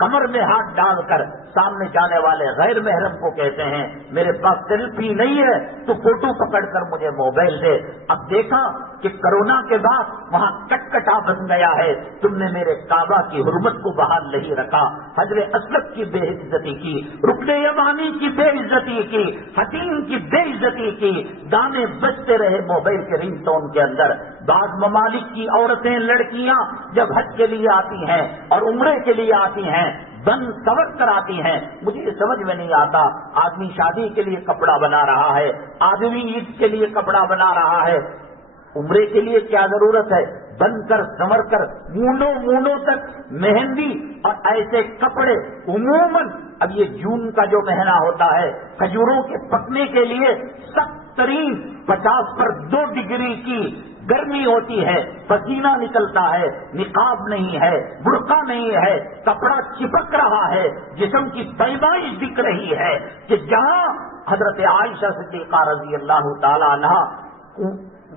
کمر میں ہاتھ ڈال کر سامنے جانے والے غیر محرم کو کہتے ہیں میرے پاس سیلفی نہیں ہے تو فوٹو پکڑ کر مجھے موبائل دے۔ اب دیکھا کہ کرونا کے بعد وہاں کٹکٹا بن گیا ہے، تم نے میرے کعبہ کی حرمت کو بحال نہیں رکھا، حجر اسود کی بے عزتی کی، رکن یمانی کی بے عزتی کی، حتیم کی بے عزتی کی، گانے بجتے رہے موبائل کے رنگ ٹون کے اندر۔ بعض ممالک کی عورتیں لڑکیاں جب حج کے لیے آتی ہیں اور عمرے کے لیے آتی ہیں بن سور کر آتی ہیں، مجھے یہ سمجھ میں نہیں آتا، آدمی شادی کے لیے کپڑا بنا رہا ہے، آدمی عید کے لیے کپڑا بنا رہا ہے، عمرے کے لیے کیا ضرورت ہے؟ بن کر سنور کر مونوں تک مہندی اور ایسے کپڑے عموماً اب یہ جون کا جو مہینہ ہوتا ہے کھجوروں کے پکنے کے لیے سخت ترین 50 پر 2 ڈگری کی گرمی ہوتی ہے، پسینہ نکلتا ہے، نقاب نہیں ہے، برقع نہیں ہے، کپڑا چپک رہا ہے، جسم کی پیمائش دکھ رہی ہے کہ جہاں حضرت عائشہ صدیقہ رضی اللہ تعالی عنہا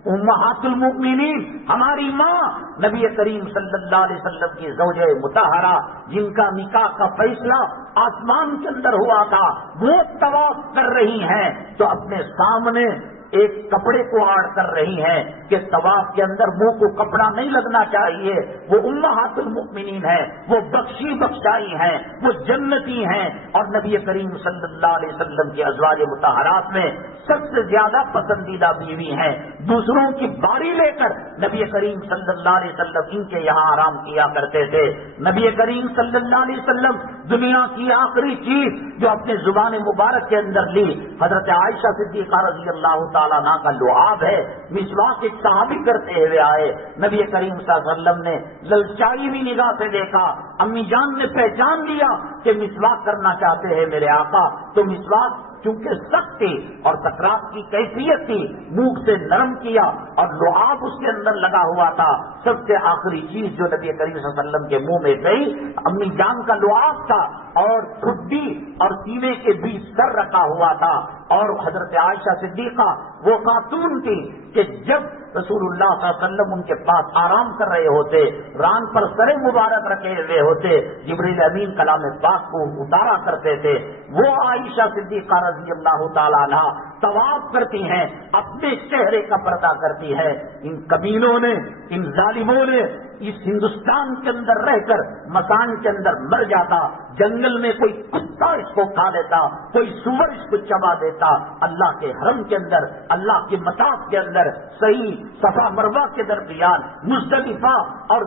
امہات المؤمنین ہماری ماں نبی کریم صلی اللہ علیہ وسلم کی زوجہ مطہرہ جن کا نکاح کا فیصلہ آسمان کے اندر ہوا تھا، وہ طواف کر رہی ہیں تو اپنے سامنے ایک کپڑے کو آڑ کر رہی ہیں کہ طواف کے اندر منہ کو کپڑا نہیں لگنا چاہیے، وہ امہات المؤمنین ہیں، وہ بخشی بخشائی ہیں، وہ جنتی ہیں، اور نبی کریم صلی اللہ علیہ وسلم کے ازواج مطہرات میں سب سے زیادہ پسندیدہ بیوی ہیں۔ دوسروں کی باری لے کر نبی کریم صلی اللہ علیہ وسلم ان کے یہاں آرام کیا کرتے تھے۔ نبی کریم صلی اللہ علیہ وسلم دنیا کی آخری چیز جو اپنے زبان مبارک کے اندر لی حضرت عائشہ صدیقہ رضی اللہ تعالیٰ عنہ کا لعاب ہے۔ مسواک ایک صحابی کرتے ہوئے آئے، نبی کریم صلی اللہ علیہ وسلم نے للچائی ہوئی نگاہ سے دیکھا، امی جان نے پہچان لیا کہ مسواک کرنا چاہتے ہیں میرے آقا، تو مسواک چونکہ سخت تھی اور سکرات کی کیفیت تھی، منہ سے نرم کیا اور لعاب اس کے اندر لگا ہوا تھا۔ سب سے آخری چیز جو نبی کریم صلی اللہ علیہ وسلم کے منہ میں گئی امی جان کا لعاب تھا، اور ٹھڈی اور سینے کے بیچ سر رکھا ہوا تھا، اور حضرت عائشہ صدیقہ وہ خاتون تھی کہ جب رسول اللہ صلی اللہ علیہ وسلم ان کے پاس آرام کر رہے ہوتے، ران پر سر مبارک رکھے ہوئے ہوتے، جبریل امین کلام پاک کو اتارا کرتے تھے، وہ عائشہ صدیقہ رضی اللہ تعالیٰ عنہ طواف کرتی ہیں، اپنے چہرے کا پردہ کرتی ہے۔ ان کمینوں نے، ان ظالموں نے اس ہندوستان کے اندر رہ کر مسان کے اندر مر جاتا، جنگل میں کوئی کتا اس کو کھا لیتا، کوئی سور اس کو چبا دیتا، اللہ کے حرم کے اندر، اللہ کے مطاف کے اندر، صحیح صفا مروہ کے درمیان، مزدلفہ اور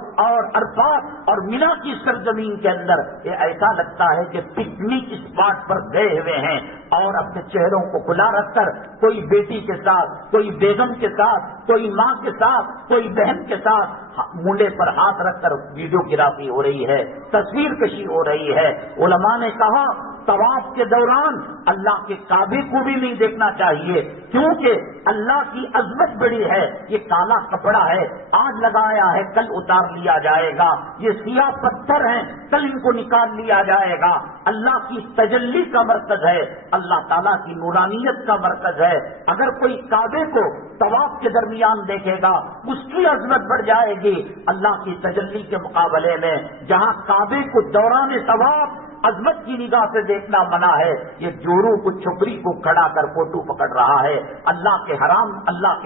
عرفات اور مینا کی سرزمین کے اندر یہ ایسا لگتا ہے کہ پکنک اسپاٹ پر گئے ہوئے ہیں، اور اپنے چہروں کو کھلا رکھ کر کوئی بیٹی کے ساتھ، کوئی بیگم کے ساتھ، کوئی ماں کے ساتھ، کوئی بہن کے ساتھ مونڈے پر ہاتھ رکھ کر ویڈیو گرافی ہو رہی ہے، تصویر کشی ہو رہی ہے۔ علماء نے کہا طواف کے دوران اللہ کے کعبے کو بھی نہیں دیکھنا چاہیے، کیونکہ اللہ کی عظمت بڑی ہے، یہ کالا کپڑا ہے، آج لگایا ہے کل اتار لیا جائے گا، یہ سیاہ پتھر ہیں کل ان کو نکال لیا جائے گا، اللہ کی تجلی کا مرکز ہے، اللہ تعالیٰ کی نورانیت کا مرکز ہے۔ اگر کوئی کعبے کو طواف کے درمیان دیکھے گا اس کی عظمت بڑھ جائے گی اللہ کی تجلی کے مقابلے میں، جہاں کعبے کو دوران طواف عظمت کی نگاہ سے دیکھنا منع ہے، یہ جورو کو چھپری کو کھڑا کر فوٹو پکڑ رہا ہے، اللہ کے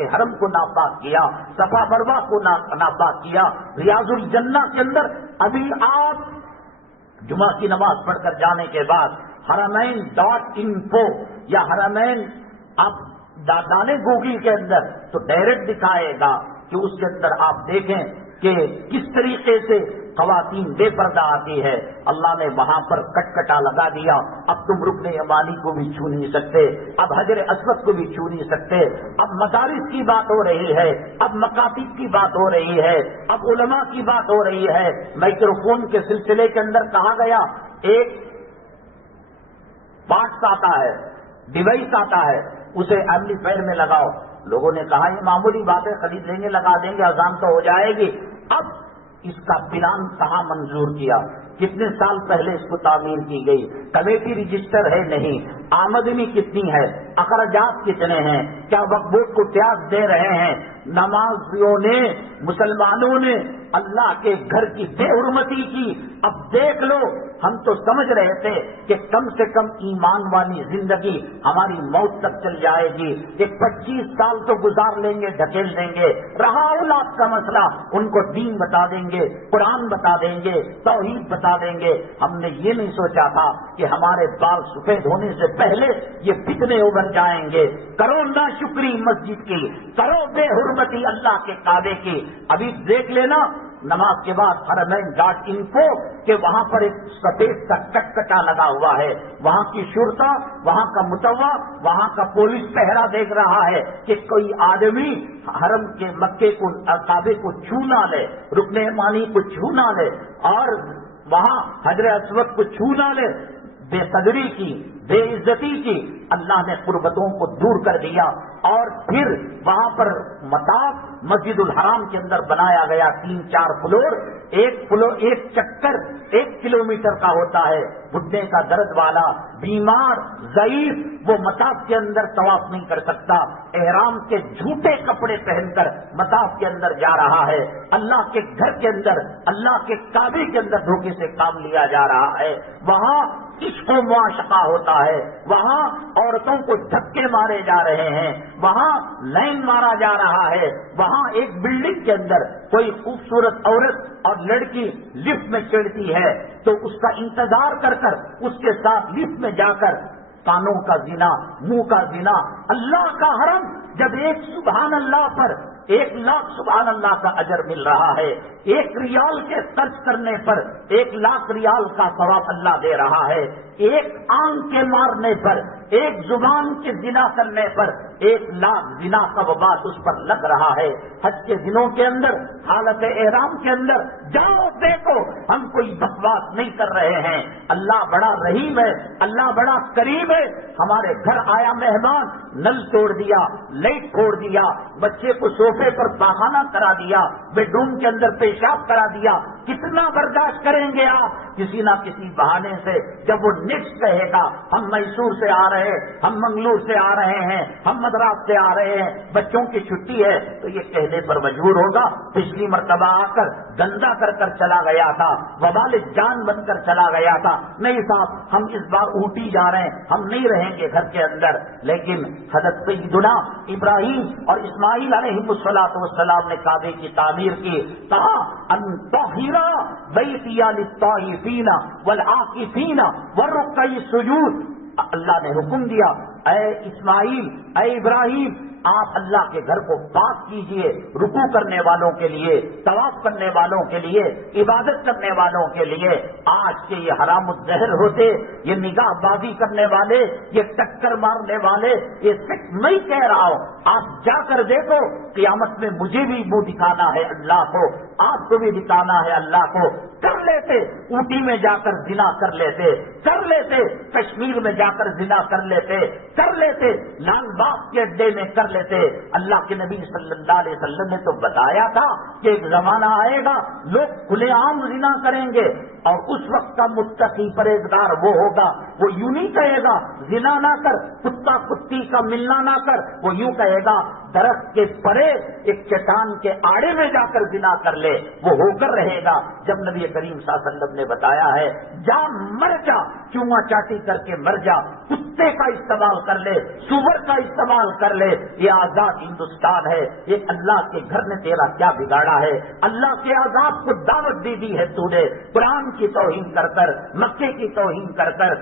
حرم کو ناپاک کیا، صفا مروہ کو ناپاک کیا۔ ریاض الجنہ کے اندر ابھی آپ جمعہ کی نماز پڑھ کر جانے کے بعد حرمین.info یا حرمین آپ ڈالیں گوگل کے اندر تو ڈائریکٹ دکھائے گا کہ اس کے اندر آپ دیکھیں کہ کس طریقے سے خواتین بے پردہ آتی ہے، اللہ نے وہاں پر کٹکٹا لگا دیا، اب تم رکن یمانی کو بھی چھو نہیں سکتے، اب حجر اسود کو بھی چھو نہیں سکتے، اب مدارس کی بات ہو رہی ہے، اب مکاتب کی بات ہو رہی ہے، اب علماء کی بات ہو رہی ہے۔ مائکروفون کے سلسلے کے اندر کہا گیا ایک پارٹس آتا ہے، ڈیوائس آتا ہے، اسے ایمپلیفائر میں لگاؤ۔ لوگوں نے کہا یہ معمولی بات ہے، خرید لیں گے، لگا دیں گے، اذان تو ہو جائے گی۔ اب اس کا پلان کہاں منظور کیا؟ کتنے سال پہلے اس کو تعمیر کی گئی؟ کمیٹی رجسٹر ہے نہیں، آمدنی کتنی ہے، اخراجات کتنے ہیں، کیا وقف بورڈ کو ٹیکس دے رہے ہیں؟ نمازیوں نے، مسلمانوں نے اللہ کے گھر کی بے حرمتی کی۔ اب دیکھ لو، ہم تو سمجھ رہے تھے کہ کم سے کم ایمان والی زندگی ہماری موت تک چل جائے گی، کہ 25 سال تو گزار لیں گے، ڈھکیل دیں گے، رہا اولاد کا مسئلہ، ان کو دین بتا دیں گے، قرآن بتا دیں گے، توحید بتا دیں گے۔ ہم نے یہ نہیں سوچا تھا کہ ہمارے بال سفید ہونے سے پہلے یہ فتنے ابھر جائیں گے۔ کرو ناشکری مسجد کی، کرو بے حرمتی اللہ کے کعبے کی۔ ابھی دیکھ لینا نماز کے بعد حرمین.info کہ وہاں پر ایک سفید کا کٹکٹا لگا ہوا ہے، وہاں کی شرطا، وہاں کا متوا، وہاں کا پولیس پہرا دیکھ رہا ہے کہ کوئی آدمی حرم کے مکے کو، کعبے کو چھو نہ لے، رکن یمانی کو چھو نہ لے، اور وہاں حجر اسود کو چھو نہ لے۔ بے قدری کی، بے عزتی کی، اللہ نے قربتوں کو دور کر دیا۔ اور پھر وہاں پر مطاف مسجد الحرام کے اندر بنایا گیا 3-4 فلور، ایک چکر 1 کلومیٹر کا ہوتا ہے۔ گھٹنے کا درد والا، بیمار، ضعیف، وہ مطاف کے اندر طواف نہیں کر سکتا، احرام کے جھوٹے کپڑے پہن کر مطاف کے اندر جا رہا ہے۔ اللہ کے گھر کے اندر، اللہ کے کعبے کے اندر دھوکے سے کام لیا جا رہا ہے۔ وہاں عشق و معاشقہ ہوتا ہے، وہاں عورتوں کو دھکے مارے جا رہے ہیں، وہاں لائن مارا جا رہا ہے، وہاں ایک بلڈنگ کے اندر کوئی خوبصورت عورت اور لڑکی لفٹ میں چڑھتی ہے تو اس کا انتظار کر کر اس کے ساتھ لفٹ میں جا کر کانوں کا زنا، منہ کا زنا۔ اللہ کا حرم جب ایک سبحان اللہ پر 1,00,000 سبحان اللہ کا اجر مل رہا ہے، 1 ریال کے خرچ کرنے پر 1,00,000 ریال کا ثواب اللہ دے رہا ہے، 1 آنکھ کے مارنے پر، 1 زبان کے زنا کرنے پر 1,00,000 زنا کا وبال اس پر لگ رہا ہے۔ حج کے دنوں کے اندر، حالت احرام کے اندر جاؤ دیکھو، ہم کوئی بکواس نہیں کر رہے ہیں۔ اللہ بڑا رحیم ہے، اللہ بڑا کریم ہے۔ ہمارے گھر آیا مہمان، نل توڑ دیا، لائٹ پھوڑ دیا، بچے کو صوفے پر پاخانہ کرا دیا، بیڈ روم کے اندر پیشاب کرا دیا، کتنا برداشت کریں گے آپ؟ کسی نہ کسی بہانے سے جب وہ نیکسٹ کہے گا ہم میسور سے آ رہے ہیں، ہم منگلور سے آ رہے ہیں، ہم مدراس سے آ رہے ہیں، بچوں کی چھٹی ہے، تو یہ کہنے پر مجبور ہوگا پچھلی مرتبہ آ کر گندا کر چلا گیا تھا، وبال جان بن کر چلا گیا تھا، نہیں صاحب ہم اس بار اوٹی جا رہے ہیں، ہم نہیں رہیں گے گھر کے اندر۔ لیکن حضرت سیدنا ابراہیم اور اسماعیل علیہ السلام نے کعبے کی تعمیر کی، کہا ان طہرا بیتی للطائفین والعاکفین والرکع السجود۔ اللہ نے حکم دیا، اے اسماعیل، اے ابراہیم، آپ اللہ کے گھر کو پاک کیجئے، رکوع کرنے والوں کے لیے، طواف کرنے والوں کے لیے، عبادت کرنے والوں کے لیے۔ آج کے یہ حرام الزہر ہوتے، یہ نگاہ بازی کرنے والے، یہ ٹکر مارنے والے، یہ صرف میں کہہ رہا ہوں، آپ جا کر دیکھو، قیامت میں مجھے بھی منہ دکھانا ہے اللہ کو، آپ کو بھی دکھانا ہے اللہ کو۔ کر لیتے اوٹی میں جا کر زنا کر لیتے، کر لیتے کشمیر میں جا کر زنا کر لیتے، کر لیتے لال باغ کے اڈے میں کر لیتے۔ اللہ کے نبی صلی اللہ علیہ وسلم نے تو بتایا تھا کہ ایک زمانہ آئے گا لوگ کھلے عام زنا کریں گے، اور اس وقت کا متقی پرہیزگار وہ ہوگا، وہ یوں نہیں کہے گا زنا نہ کر، کتا کتی کا ملنا نہ کر، وہ یوں کہے گا درخت کے پرے ایک چٹان کے آڑے میں جا کر زنا کر لے، وہ ہو کر رہے گا۔ جب نبی کریم صلی اللہ علیہ وسلم نے بتایا ہے جا مر جا، چوما چاٹی کر کے مر جا، کتے کا استعمال کر لے، سور کا استعمال کر لے، یہ آزاد ہندوستان ہے، یہ اللہ کے گھر نے تیرا کیا بگاڑا ہے؟ اللہ کے عذاب کو دعوت دی ہے تو نے، قرآن کی توہین کر کر، مکے کی توہین کر کر،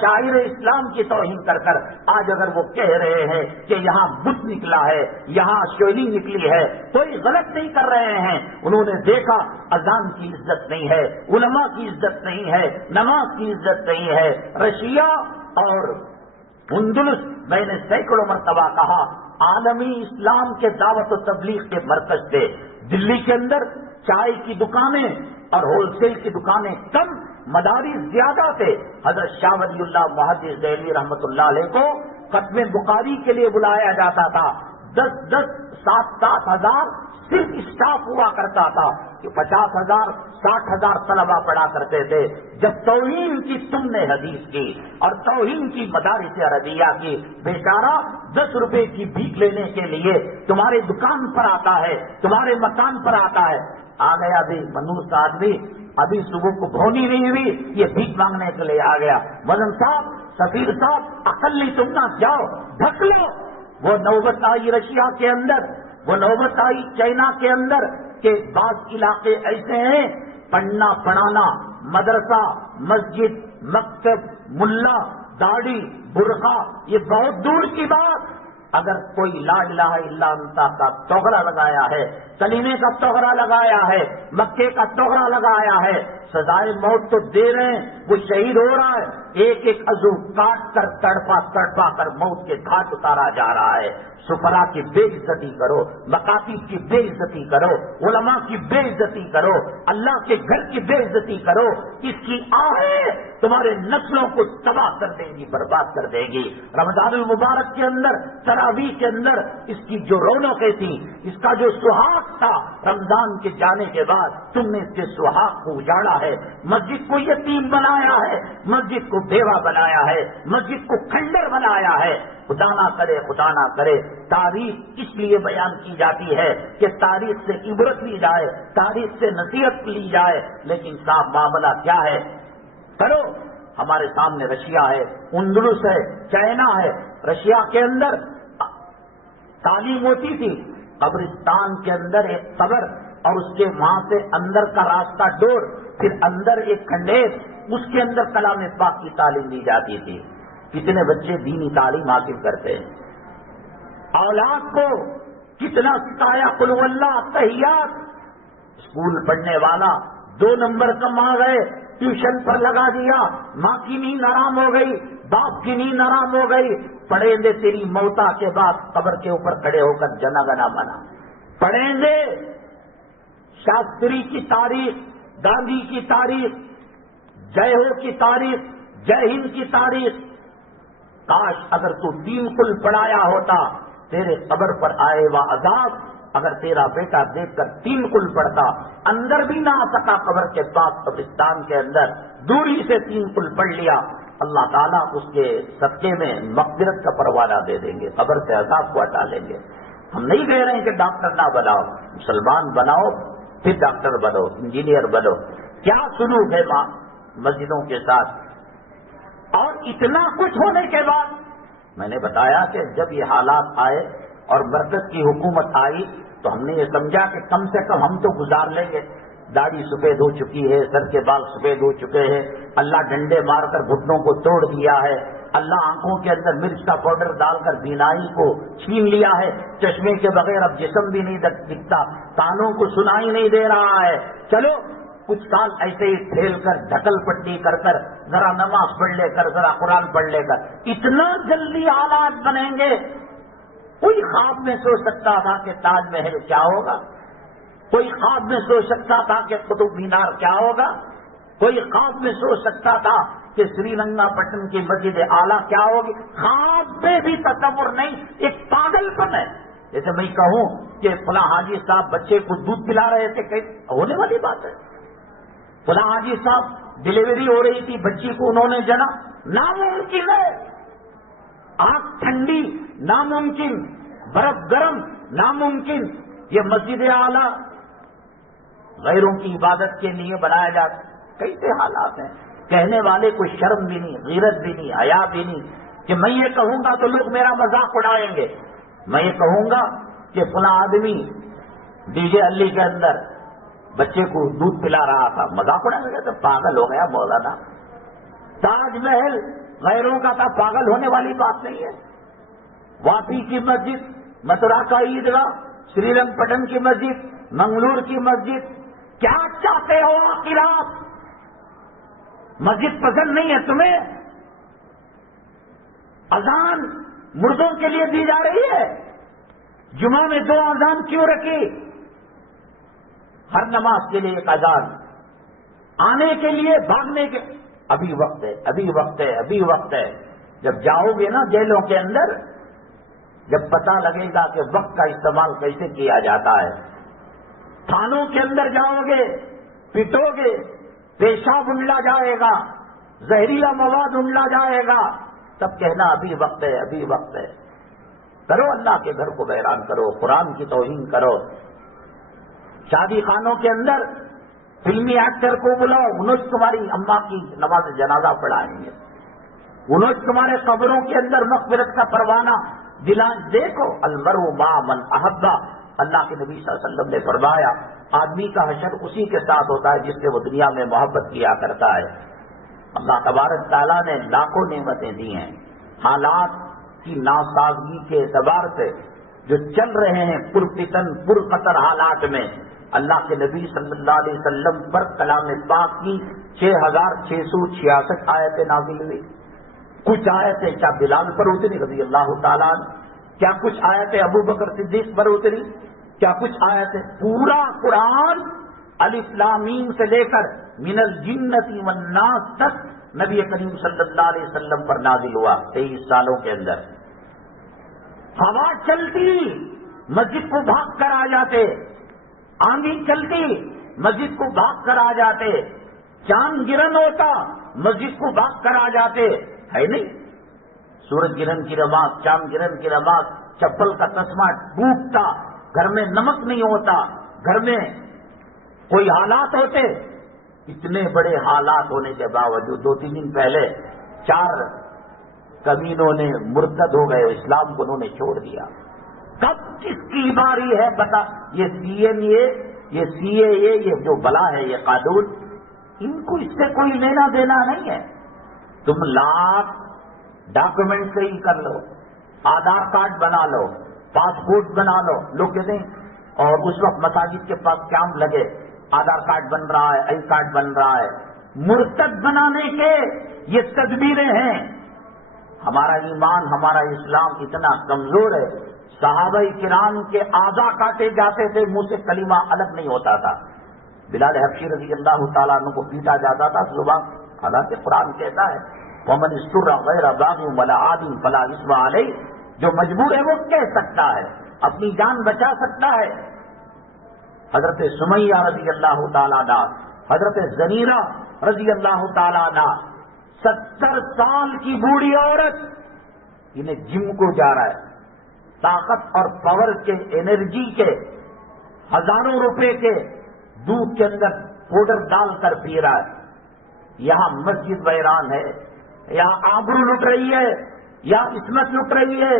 شاعر اسلام کی توہین کر کر آج اگر وہ کہہ رہے ہیں کہ یہاں بت نکلا ہے، یہاں شیلی نکلی ہے، کوئی غلط نہیں کر رہے ہیں. انہوں نے دیکھا اذان کی عزت نہیں ہے، علماء کی عزت نہیں ہے، نماز کی عزت نہیں ہے. رشیا اور اندلس، میں نے سینکڑوں مرتبہ کہا، عالمی اسلام کے دعوت و تبلیغ کے مرکز تھے. دلی کے اندر چائے کی دکانیں اور ہول سیل کی دکانیں کم، مدارس زیادہ تھے. حضرت شاہ ولی اللہ محدث دہلوی رحمۃ اللہ علیہ کو ختم بخاری کے لیے بلایا جاتا تھا. 7 ہزار صرف اسٹاف ہوا کرتا تھا کہ 50,000 60,000 طلبا پڑھا کرتے تھے. جب توہین کی تم نے حدیث کی اور توہین کی مدارس عربیہ کی، بیچارہ 10 روپے کی بھیک لینے کے لیے تمہارے دکان پر آتا ہے، تمہارے مکان پر آتا ہے. آ گیا بھی منوس آدمی، ابھی صبح کو بھونی نہیں ہوئی، یہ بھیک مانگنے کے لیے آ گیا. مدن صاحب، سفیر صاحب، عقل نہیں تم نہ جاؤ، ڈھک لو. وہ نوبت آئی رشیا کے اندر، وہ نوبت آئی چائنا کے اندر کہ بعض علاقے ایسے ہیں پڑھنا پڑھانا، مدرسہ، مسجد، مکتب، ملا، داڑھی، برقع، یہ بہت دور کی بات. اگر کوئی لا الہ الا انت کا توغرا لگایا ہے، کلیمے کا توغرا لگایا ہے، مکے کا توغرا لگایا ہے، سزائے موت تو دے رہے ہیں، وہ شہید ہو رہا ہے. ایک ایک عضو کاٹ کر تڑپا کر موت کے گھاٹ اتارا جا رہا ہے. سفرا کی بے عزتی کرو، مکاتب کی بے عزتی کرو، علماء کی بے عزتی کرو، اللہ کے گھر کی بے عزتی کرو. اس کی آہیں تمہارے نسلوں کو تباہ کر دے گی، برباد کر دے گی. رمضان المبارک کے اندر، تراویح کے اندر اس کی جو رونقیں تھیں، اس کا جو سہاگ تھا، رمضان کے جانے کے بعد تم نے اس کے سہاگ کو اجاڑا ہے. مسجد کو یتیم بنایا ہے، مسجد کو بیوہ بنایا ہے، مسجد کو کھنڈر بنایا ہے. خدا نہ کرے، خدا نہ کرے. تاریخ اس لیے بیان کی جاتی ہے کہ تاریخ سے عبرت لی جائے، تاریخ سے نصیحت لی جائے. لیکن صاحب معاملہ کیا ہے؟ کرو. ہمارے سامنے رشیا ہے، اندلس ہے، چائنا ہے. رشیا کے اندر تعلیم ہوتی تھی، قبرستان کے اندر ایک قبر اور اس کے وہاں سے اندر کا راستہ ڈور، پھر اندر ایک کھنڈیر، اس کے اندر کلام پاک کی تعلیم دی جاتی تھی. کتنے بچے دینی تعلیم حاصل کرتے ہیں. اولاد کو کتنا سکھایا، قل هو اللہ، تحیات. اسکول پڑھنے والا 2 نمبر کم آ گئے، ٹیوشن پر لگا دیا، ماں کی نیند آرام ہو گئی، باپ کی نیند آرام ہو گئی. پڑھیں گے تیری موتا کے بعد قبر کے اوپر کھڑے ہو کر جنا گنا منا. پڑھیں گے شاستری کی تاریخ، گاندھی کی تاریخ، جے ہو کی تاریخ، جے ہند کی تاریخ. کاش اگر تو 3 کل پڑھایا ہوتا، تیرے قبر پر آئے وا عذاب. اگر تیرا بیٹا دیکھ کر 3 کل پڑھتا، اندر بھی نہ آ سکا قبر کے پاس، قبرستان کے اندر دوری سے 3 کل پڑھ لیا، اللہ تعالیٰ اس کے صدقے میں مغفرت کا پروانہ دے دیں گے، قبر سے عذاب کو ہٹا لیں گے. ہم نہیں کہہ رہے ہیں کہ ڈاکٹر نہ بناؤ، مسلمان بناؤ، پھر ڈاکٹر بنو، انجینئر بنو. کیا سلوک ہے ماں مسجدوں کے ساتھ. اور اتنا کچھ ہونے کے بعد میں نے بتایا کہ جب یہ حالات آئے اور مرکز کی حکومت آئی تو ہم نے یہ سمجھا کہ کم سے کم ہم تو گزار لیں گے. داڑھی سفید ہو چکی ہے، سر کے بال سفید ہو چکے ہیں، اللہ ڈنڈے مار کر گھٹنوں کو توڑ دیا ہے، اللہ آنکھوں کے اندر مرچ کا پاؤڈر ڈال کر بینائی کو چھین لیا ہے، چشمے کے بغیر اب جسم بھی نہیں دکھتا، کانوں کو سنائی نہیں دے رہا ہے. چلو کچھ سال ایسے ہی ٹھیل کر ڈھکل پٹی کر کر ذرا نماز پڑھ لے کر، ذرا قرآن پڑھ لے کر، اتنا جلدی حالات بنیں گے. کوئی خواب میں سوچ سکتا تھا کہ تاج محل کیا ہوگا؟ کوئی خواب میں سوچ سکتا تھا کہ قطب مینار کیا ہوگا؟ کوئی خواب میں سوچ سکتا تھا کہ سری رنگا پٹن کی مسجد اعلیٰ کیا ہوگی؟ خواب میں بھی تصور نہیں. ایک پاگل پن ہے. جیسے میں کہوں کہ فلاں حاجی صاحب بچے کو دودھ پلا رہے تھے، کہ ہونے والی بات ہے. فلاں حاجی صاحب ڈلیوری ہو رہی تھی، بچی کو انہوں نے جنا، ناممکن ہے. آنکھ ٹھنڈی ناممکن، برف گرم ناممکن. یہ مسجد اعلیٰ غیروں کی عبادت کے لیے بنایا جاتا. کیسے حالات ہیں. کہنے والے کو شرم بھی نہیں، غیرت بھی نہیں، حیا بھی نہیں کہ میں یہ کہوں گا تو لوگ میرا مذاق اڑائیں گے. میں یہ کہوں گا کہ فلاں آدمی ڈی جے علی کے اندر بچے کو دودھ پلا رہا تھا، مذاق اڑانے لگا تو پاگل ہو گیا مولانا. تاج محل غیروں کا تھا، پاگل ہونے والی بات نہیں ہے. واپی کی مسجد، متھرا کا عیدگاہ، سری رنگ پٹن کی مسجد، منگلور کی مسجد، کیا چاہتے ہو آخر آپ؟ مسجد پسند نہیں ہے تمہیں؟ اذان مردوں کے لیے دی جا رہی ہے، جمعہ میں 2 اذان کیوں رکھی؟ ہر نماز کے لیے ایک اذان، آنے کے لیے بھاگنے کے. ابھی وقت ہے، ابھی وقت ہے، ابھی وقت ہے. جب جاؤ گے نا جیلوں کے اندر، جب پتہ لگے گا کہ وقت کا استعمال کیسے کیا جاتا ہے. تھانوں کے اندر جاؤ گے، پٹو گے، پیشاب انڈلا جائے گا، زہریلا مواد انڈلا جائے گا، تب کہنا ابھی وقت ہے، ابھی وقت ہے. کرو اللہ کے گھر کو ویران کرو، قرآن کی توہین کرو. شادی خانوں کے اندر فلمی ایکٹر کو بلاؤ، انوج تمہاری اماں کی نماز جنازہ پڑھائیں گے، انوج تمہارے قبروں کے اندر مغفرت کا پروانہ دلان. دیکھو المرء مع من احبہ، اللہ کے نبی صلی اللہ علیہ وسلم نے فرمایا آدمی کا حشر اسی کے ساتھ ہوتا ہے جس سے وہ دنیا میں محبت کیا کرتا ہے. اللہ تبارک تعالیٰ نے لاکھوں نعمتیں دی ہیں. حالات کی ناسازگی کے اعتبار سے جو چل رہے ہیں پرفتن پرقطر حالات میں، اللہ کے نبی صلی اللہ علیہ وسلم پر کلام پاک کی 6666 آیتیں نازل ہوئی. کچھ آیتیں کیا بلال پر اتری رضی اللہ تعالیٰ عنہ، کیا کچھ آیتیں ابو بکر صدیق پر اتری، کیا کچھ آیتیں. پورا قرآن الف لام میم سے لے کر من الجنۃ والناس تک نبی کریم صلی اللہ علیہ وسلم پر نازل ہوا 23 سالوں کے اندر. ہوا چلتی مسجد کو بھاگ کر آ جاتے، آندھی چلتی مسجد کو بھاگ کر آ جاتے، چاند گرہن ہوتا مسجد کو بھاگ کر آ جاتے. ہے نہیں؟ سورج گرہن کی نماز، چاند گرہن کی نماز، چپل کا تسمہ ٹوٹتا، گھر میں نمک نہیں ہوتا، گھر میں کوئی حالات ہوتے. اتنے بڑے حالات ہونے کے باوجود 2-3 دن پہلے 4 کمینوں نے مرتد ہو گئے، اسلام کو انہوں نے چھوڑ دیا. کب کس کی باری ہے بتا؟ یہ سی اے اے یہ جو بلا ہے، یہ قانون، ان کو اس سے کوئی لینا دینا نہیں ہے. تم لاکھ ڈاکومنٹ صحیح کر لو، آدھار کارڈ بنا لو، پاسپورٹ بنا لو. لوگ کہتے ہیں، اور اس وقت مساجد کے پاس کیمپ لگے، آدھار کارڈ بن رہا ہے، آئی کارڈ بن رہا ہے. مرتد بنانے کے یہ تدبیریں ہیں. ہمارا ایمان، ہمارا اسلام اتنا کمزور ہے. صحابہ کرام کے اعضاء کاٹے جاتے تھے، منہ سے کلمہ الگ نہیں ہوتا تھا. بلال حبشی رضی اللہ تعالیٰ عنہ کو پیٹا جاتا تھا صبح. حالانکہ قرآن کہتا ہے وَمَنِ اسْتُرَّ غَيْرَ بَاغٍ وَلَا عَادٍ فَلَا إِثْمَ عَلَيْهِ، جو مجبور ہے وہ کہہ سکتا ہے، اپنی جان بچا سکتا ہے. حضرت سمیہ رضی اللہ تعالیٰ عنہ، حضرت زنیرہ رضی اللہ تعالیٰ عنہ، 70 سال کی بوڑھی عورت، انہیں جم کو جا رہا ہے، طاقت اور پاور کے، انرجی کے، ہزاروں روپے کے دودھ کے اندر پاؤڈر ڈال کر پی رہا ہے. یہاں مسجد ویران ہے، یہاں آبرو لٹ رہی ہے، یا عصمت لٹ رہی ہے،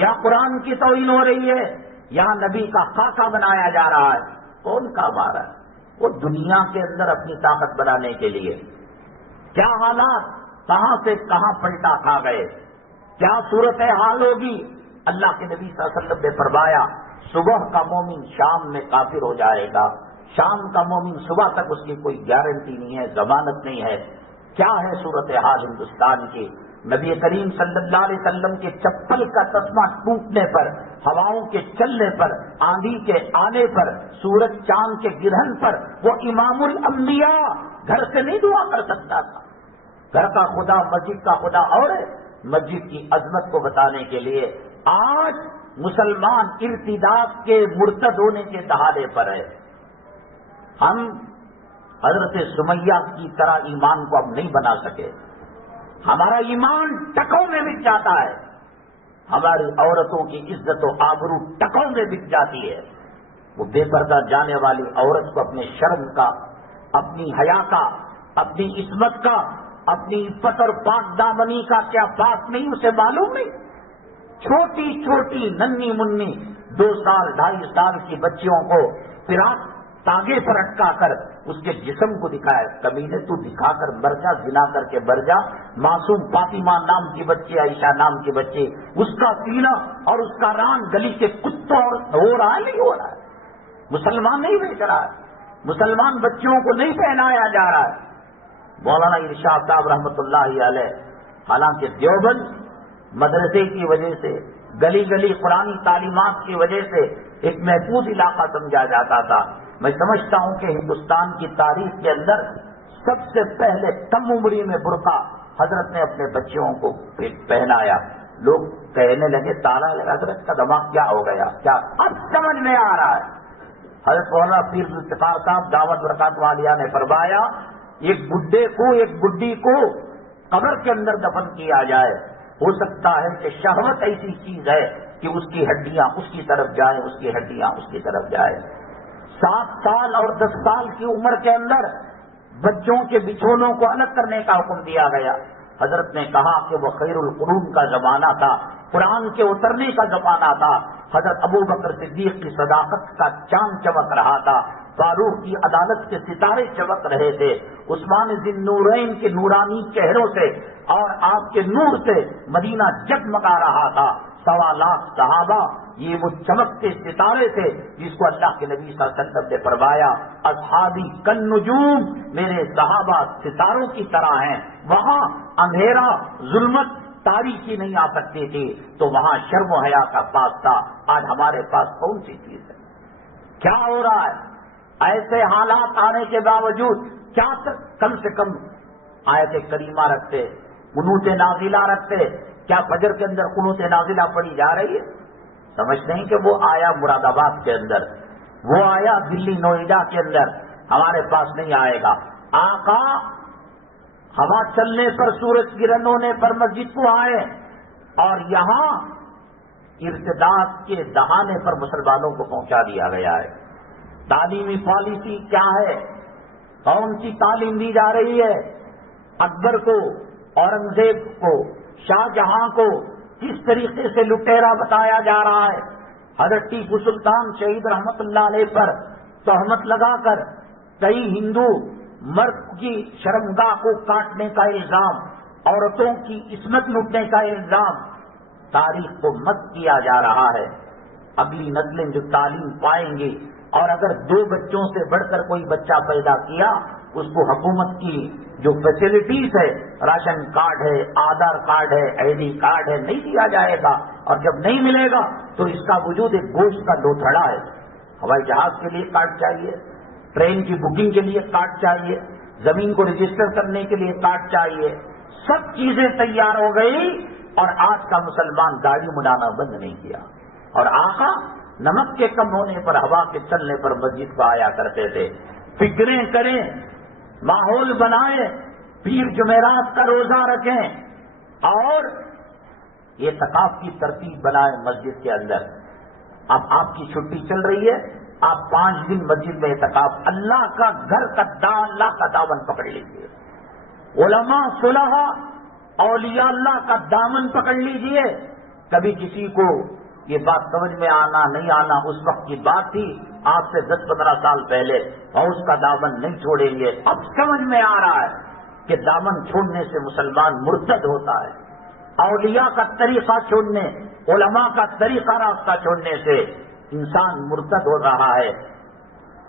یا قرآن کی توہین ہو رہی ہے، یہاں نبی کا خاکہ بنایا جا رہا ہے. کون کام آ رہا ہے؟ وہ دنیا کے اندر اپنی طاقت بنانے کے لیے. کیا حالات کہاں سے کہاں پلٹا کھا گئے، کیا صورت حال ہوگی. اللہ کے نبی صلی اللہ علیہ وسلم نے فرمایا صبح کا مومن شام میں کافر ہو جائے گا، شام کا مومن صبح تک اس کی کوئی گارنٹی نہیں ہے، ضمانت نہیں ہے. کیا ہے صورت حال ہندوستان کی؟ نبی کریم صلی اللہ علیہ وسلم کے چپل کا تسمہ ٹوٹنے پر، ہواؤں کے چلنے پر، آندھی کے آنے پر، سورج چاند کے گرہن پر، وہ امام الانبیاء گھر سے نہیں دعا کر سکتا تھا. گھر کا خدا، مسجد کا خدا اور ہے. مسجد کی عظمت کو بتانے کے لیے آج مسلمان ارتداد کے مرتد ہونے کے دہانے پر ہے. ہم حضرت سمیہ کی طرح ایمان کو اب نہیں بنا سکے. ہمارا ایمان ٹکوں میں بک جاتا ہے، ہماری عورتوں کی عزت و آبرو ٹکوں میں بک جاتی ہے. وہ بے پردہ جانے والی عورت کو اپنے شرم کا، اپنی حیا کا، اپنی عصمت کا، اپنی عفت اور پاک دامنی کا کیا بات نہیں اسے معلوم نہیں. چھوٹی چھوٹی ننھی منی 2 سال 2.5 سال کی بچیوں کو فراق تاگے پر اٹکا کر اس کے جسم کو دکھایا. کمینے تو دکھا کر مر جا, زنا کر کے مر جا. معصوم فاطمہ نام کی بچی, عائشہ نام کی بچی, اس کا سینہ اور اس کا ران گلی کے کتوں اور ہو رہا ہے, نہیں ہو رہا ہے. مسلمان نہیں بیچ رہا ہے, مسلمان بچوں کو نہیں پہنایا جا رہا ہے. مولانا ارشاد صاحب رحمۃ اللہ علیہ, حالانکہ دیوبند مدرسے کی وجہ سے, گلی گلی قرآنی تعلیمات کی وجہ سے ایک محفوظ علاقہ سمجھا جاتا تھا. میں سمجھتا ہوں کہ ہندوستان کی تاریخ کے اندر سب سے پہلے کم عمری میں برقع حضرت نے اپنے بچوں کو پہنایا. لوگ کہنے لگے تالا لگا, حضرت کا دماغ کیا ہو گیا, کیا اب سمجھ میں آ رہا ہے. حضرت مولانا پیر افتخار صاحب دعوت برکات والیہ نے فرمایا, ایک بڈھے کو, ایک بڈھی کو قبر کے اندر دفن کیا جائے, ہو سکتا ہے کہ شہوت ایسی چیز ہے کہ اس کی ہڈیاں اس کی طرف جائیں, اس کی ہڈیاں اس کی طرف جائیں. 7 سال اور 10 سال کی عمر کے اندر بچوں کے بچھونوں کو الگ کرنے کا حکم دیا گیا. حضرت نے کہا کہ وہ خیر القرون کا زمانہ تھا, قرآن کے اترنے کا زمانہ تھا. حضرت ابو بکر صدیق کی صداقت کا چاند چمک رہا تھا, فاروق کی عدالت کے ستارے چمک رہے تھے, عثمان ذی النورین کے نورانی چہروں سے اور آپ کے نور سے مدینہ جگمگا رہا تھا. 1.25 لاکھ صحابہ, یہ وہ چمکتے ستارے تھے جس کو اللہ کے نبی صلی اللہ علیہ وسلم نے فرمایا, اصحابی کالنجوم, میرے صحابہ ستاروں کی طرح ہیں. وہاں اندھیرا, ظلمت, تاریکی نہیں آ سکتی تھی, تو وہاں شرم و حیا کا پاس تھا. آج ہمارے پاس کون سی چیز ہے؟ کیا ہو رہا ہے؟ ایسے حالات آنے کے باوجود کیا کم سے کم آیت کریمہ رکھتے, قنوت نازلہ رکھتے. کیا فجر کے اندر قنوت نازلہ پڑھی جا رہی ہے؟ سمجھتے ہیں کہ وہ آیا مراد آباد کے اندر, وہ آیا دلی نوئیڈا کے اندر, ہمارے پاس نہیں آئے گا. آقا ہوا چلنے پر, سورج گرہن ہونے پر مسجد کو آئے, اور یہاں ارتداد کے دہانے پر مسلمانوں کو پہنچا دیا گیا ہے. تعلیمی پالیسی کیا ہے؟ کون سی تعلیم دی جا رہی ہے؟ اکبر کو, اورنگزیب کو, شاہ جہاں کو کس طریقے سے لٹیرا بتایا جا رہا ہے. حضرت ٹیپو سلطان شہید رحمت اللہ علیہ پر تہمت لگا کر کئی ہندو مرد کی شرمگاہ کو کاٹنے کا الزام, عورتوں کی عصمت لوٹنے کا الزام, تاریخ کو مت کیا جا رہا ہے. اگلی نسلیں جو تعلیم پائیں گی, اور اگر 2 بچوں سے بڑھ کر کوئی بچہ پیدا کیا, اس کو حکومت کی جو فیسلٹیز ہے, راشن کارڈ ہے, آدھار کارڈ ہے, ID کارڈ ہے, نہیں دیا جائے گا. اور جب نہیں ملے گا تو اس کا وجود ایک گوشت کا لوتھڑا ہے. ہوائی جہاز کے لیے کارڈ چاہیے, ٹرین کی بکنگ کے لیے کارڈ چاہیے, زمین کو رجسٹر کرنے کے لیے کارڈ چاہیے. سب چیزیں تیار ہو گئی, اور آج کا مسلمان داڑھی مڈانا بند نہیں کیا. اور آقا نمک کے کم ہونے پر, ہوا کے چلنے پر مسجد کو آیا کرتے تھے. فکریں کریں, ماحول بنائیں, پیر جمعرات کا روزہ رکھیں, اور اعتکاف کی ترتیب بنائیں مسجد کے اندر. اب آپ کی چھٹی چل رہی ہے, آپ 5 دن مسجد میں اعتکاف, اللہ کا گھر کا اللہ کا دامن پکڑ لیجیے. علماء صلحاء اولیاء اللہ کا دامن پکڑ لیجیے. کبھی کسی کو یہ بات سمجھ میں آنا نہیں آنا اس وقت کی بات تھی, آج سے 10-15 سال پہلے, اور اس کا دامن نہیں چھوڑیں گے. اب سمجھ میں آ رہا ہے کہ دامن چھوڑنے سے مسلمان مرتد ہوتا ہے. اولیاء کا طریقہ چھوڑنے, علماء کا طریقہ راستہ چھوڑنے سے انسان مرتد ہو رہا ہے.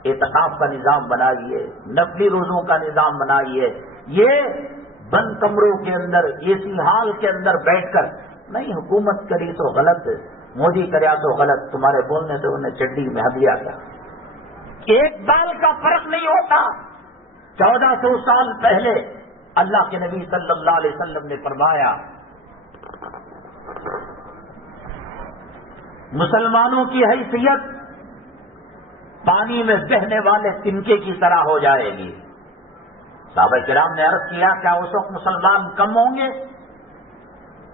اعتکاف کا نظام بنائیے, نفلی روزوں کا نظام بنائیے. یہ بند کمروں کے اندر, AC ہال کے اندر بیٹھ کر نہیں, حکومت کری تو غلط, مودی کریا تو غلط, تمہارے بولنے سے انہیں چڈی میں ہدیہ کیا. ایک بال کا فرق نہیں ہوتا. 1400 سال پہلے اللہ کے نبی صلی اللہ علیہ وسلم نے فرمایا, مسلمانوں کی حیثیت پانی میں بہنے والے تنکے کی طرح ہو جائے گی. صحابہ کرام نے عرض کیا, کیا اس وقت مسلمان کم ہوں گے؟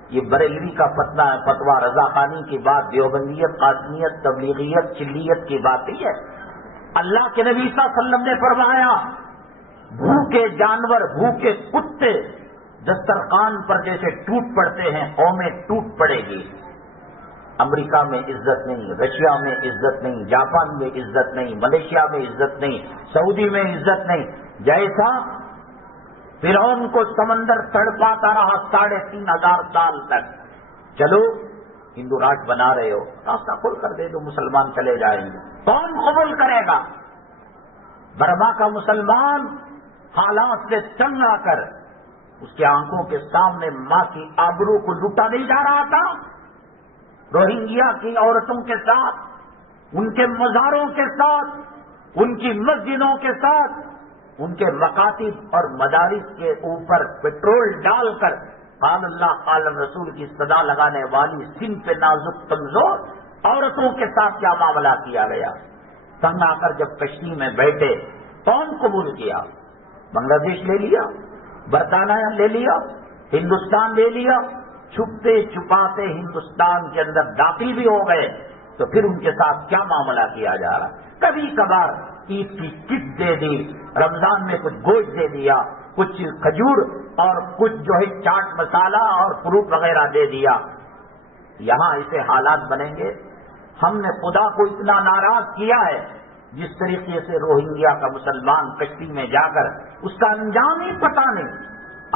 یہ بریلوی کا فتویٰ, رضا خانی کی بات, دیوبندیت, قاسمیت, تبلیغیت, چلیت کی بات نہیں ہے. اللہ کے نبی صلی اللہ علیہ وسلم نے فرمایا, بھوکے جانور, بھوکے کتے دسترخوان پر جیسے ٹوٹ پڑتے ہیں, قومیں ٹوٹ پڑے گی. امریکہ میں عزت نہیں، رشیا میں عزت نہیں، جاپان میں عزت نہیں، ملیشیا میں عزت نہیں، سعودی میں عزت نہیں، جیسا فرعون کو سمندر تڑپاتا رہا 3500 سال تک. چلو ہندو راج بنا رہے ہو، راستہ کھول کر دے دو، مسلمان چلے جائیں گے. کون قبول کرے گا؟ برما کا مسلمان حالات سے تنگ آ کر اس کے آنکھوں کے سامنے ماں کی آبرو کو لوٹا نہیں جا رہا تھا. روہنگیا کی عورتوں کے ساتھ، ان کے مزاروں کے ساتھ، ان کی مسجدوں کے ساتھ، ان کے مکاتب اور مدارس کے اوپر پٹرول ڈال کر قال اللہ قال رسول کی صدا لگانے والی صنف نازک کمزور عورتوں کے ساتھ کیا معاملہ کیا گیا. تنگ آ کر جب کشتی میں بیٹھے کون قبول کیا؟ بنگلہ دیش لے لیا، برطانیہ لے لیا، ہندوستان لے لیا. چھپتے چھپاتے ہندوستان کے اندر داخل بھی ہو گئے تو پھر ان کے ساتھ کیا معاملہ کیا جا رہا؟ کبھی کبھار عید کی کٹ دے دی، رمضان میں کچھ گوشت دے دیا، کچھ کھجور اور کچھ جو ہے چاٹ مسالہ اور فروٹ وغیرہ دے دیا. یہاں ایسے حالات بنیں گے. ہم نے خدا کو اتنا ناراض کیا ہے جس طریقے سے روہنگیا کا مسلمان کشتی میں جا کر اس کا انجام ہی پتہ نہیں.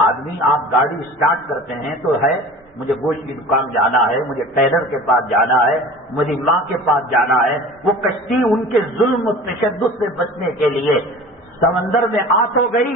آدمی آپ گاڑی اسٹارٹ کرتے ہیں تو ہے مجھے گوشت کی دکان جانا ہے، مجھے ٹیلر کے پاس جانا ہے، مجھے ماں کے پاس جانا ہے. وہ کشتی ان کے ظلم و تشدد سے بچنے کے لیے سمندر میں آ تو گئی.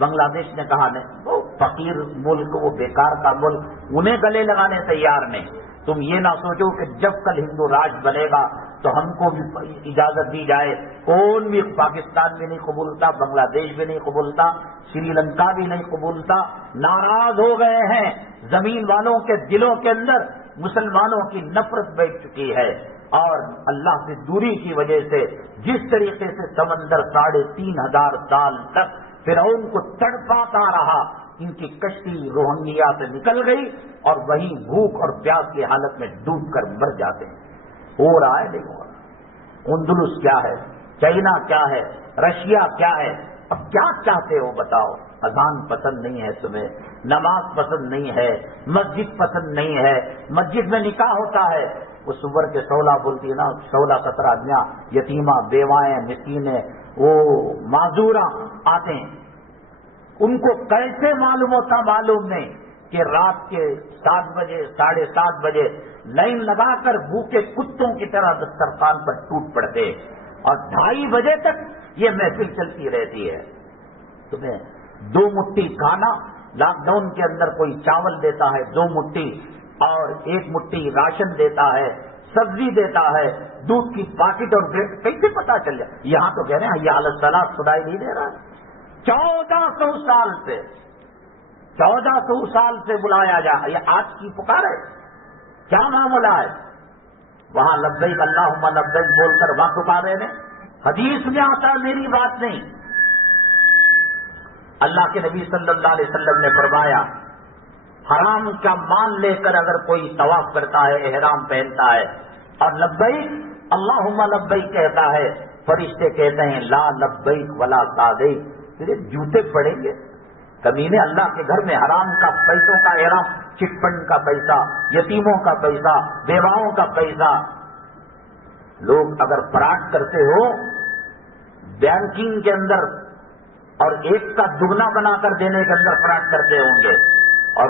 بنگلہ دیش نے کہا نہیں، وہ فقیر ملک، وہ بیکار کا ملک، انہیں گلے لگانے تیار نہیں. تم یہ نہ سوچو کہ جب کل ہندو راج بنے گا تو ہم کو بھی اجازت دی جائے. کون بھی پاکستان بھی نہیں قبولتا، بنگلہ دیش بھی نہیں قبولتا، سری لنکا بھی نہیں قبولتا. ناراض ہو گئے ہیں. زمین والوں کے دلوں کے اندر مسلمانوں کی نفرت بیٹھ چکی ہے اور اللہ سے دوری کی وجہ سے جس طریقے سے سمندر 3500 سال تک فرعون کو تڑپاتا رہا، ان کی کشتی روہنگیا سے نکل گئی اور وہیں بھوک اور پیاس کی حالت میں ڈوب کر مر جاتے ہیں. ہو رہا ہے نہیں ہو رہا؟ اندلس کیا ہے، چائنا کیا ہے، رشیا کیا ہے؟ اب کیا چاہتے ہو بتاؤ؟ اذان پسند نہیں ہے تمہیں، نماز پسند نہیں ہے، مسجد پسند نہیں ہے. مسجد میں نکاح ہوتا ہے، وہ صور کے 16 بولتی ہے نا، 16-17 آدمیاں یتیمہ بیوائیں مسکینیں وہ معذوراں آتے ہیں. ان کو کیسے معلوم ہوتا؟ معلوم نہیں کہ رات کے 7 بجے 7:30 بجے لائن لگا کر بھوکے کتوں کی طرح دسترخوان پر ٹوٹ پڑتے اور 2:30 بجے تک یہ محفل چلتی رہتی ہے. تمہیں 2 مٹھی کھانا، لاک ڈاؤن کے اندر کوئی چاول دیتا ہے 2 مٹھی اور 1 مٹھی راشن دیتا ہے، سبزی دیتا ہے، دودھ کی پاکٹ اور بریڈ. کیسے پتا چل جائے؟ یہاں تو کہہ رہے ہیں حی علی الصلاۃ، سنائی نہیں دے رہا. 1400 سال سے بلایا جا، یہ آج کی پکار ہے؟ کیا معاملہ ہے؟ وہاں لبیک اللہم لبیک بول کر وہاں پکارے نے. حدیث میں آتا ہے، میری بات نہیں. اللہ کے نبی صلی اللہ علیہ وسلم نے فرمایا حرام کا مال لے کر اگر کوئی طواف کرتا ہے، احرام پہنتا ہے اور لبیک اللہم لبیک کہتا ہے، فرشتے کہتے ہیں لا لبیک ولا سعدیک، تیرے جوتے پڑیں گے. کمینے اللہ کے گھر میں حرام کا پیسوں کا احرام، چٹ فنڈ کا پیسہ، یتیموں کا پیسہ، بیواؤں کا پیسہ. لوگ اگر فراڈ کرتے ہو بینکنگ کے اندر اور 1 کا دگنا بنا کر دینے کے اندر فراڈ کرتے ہوں گے. اور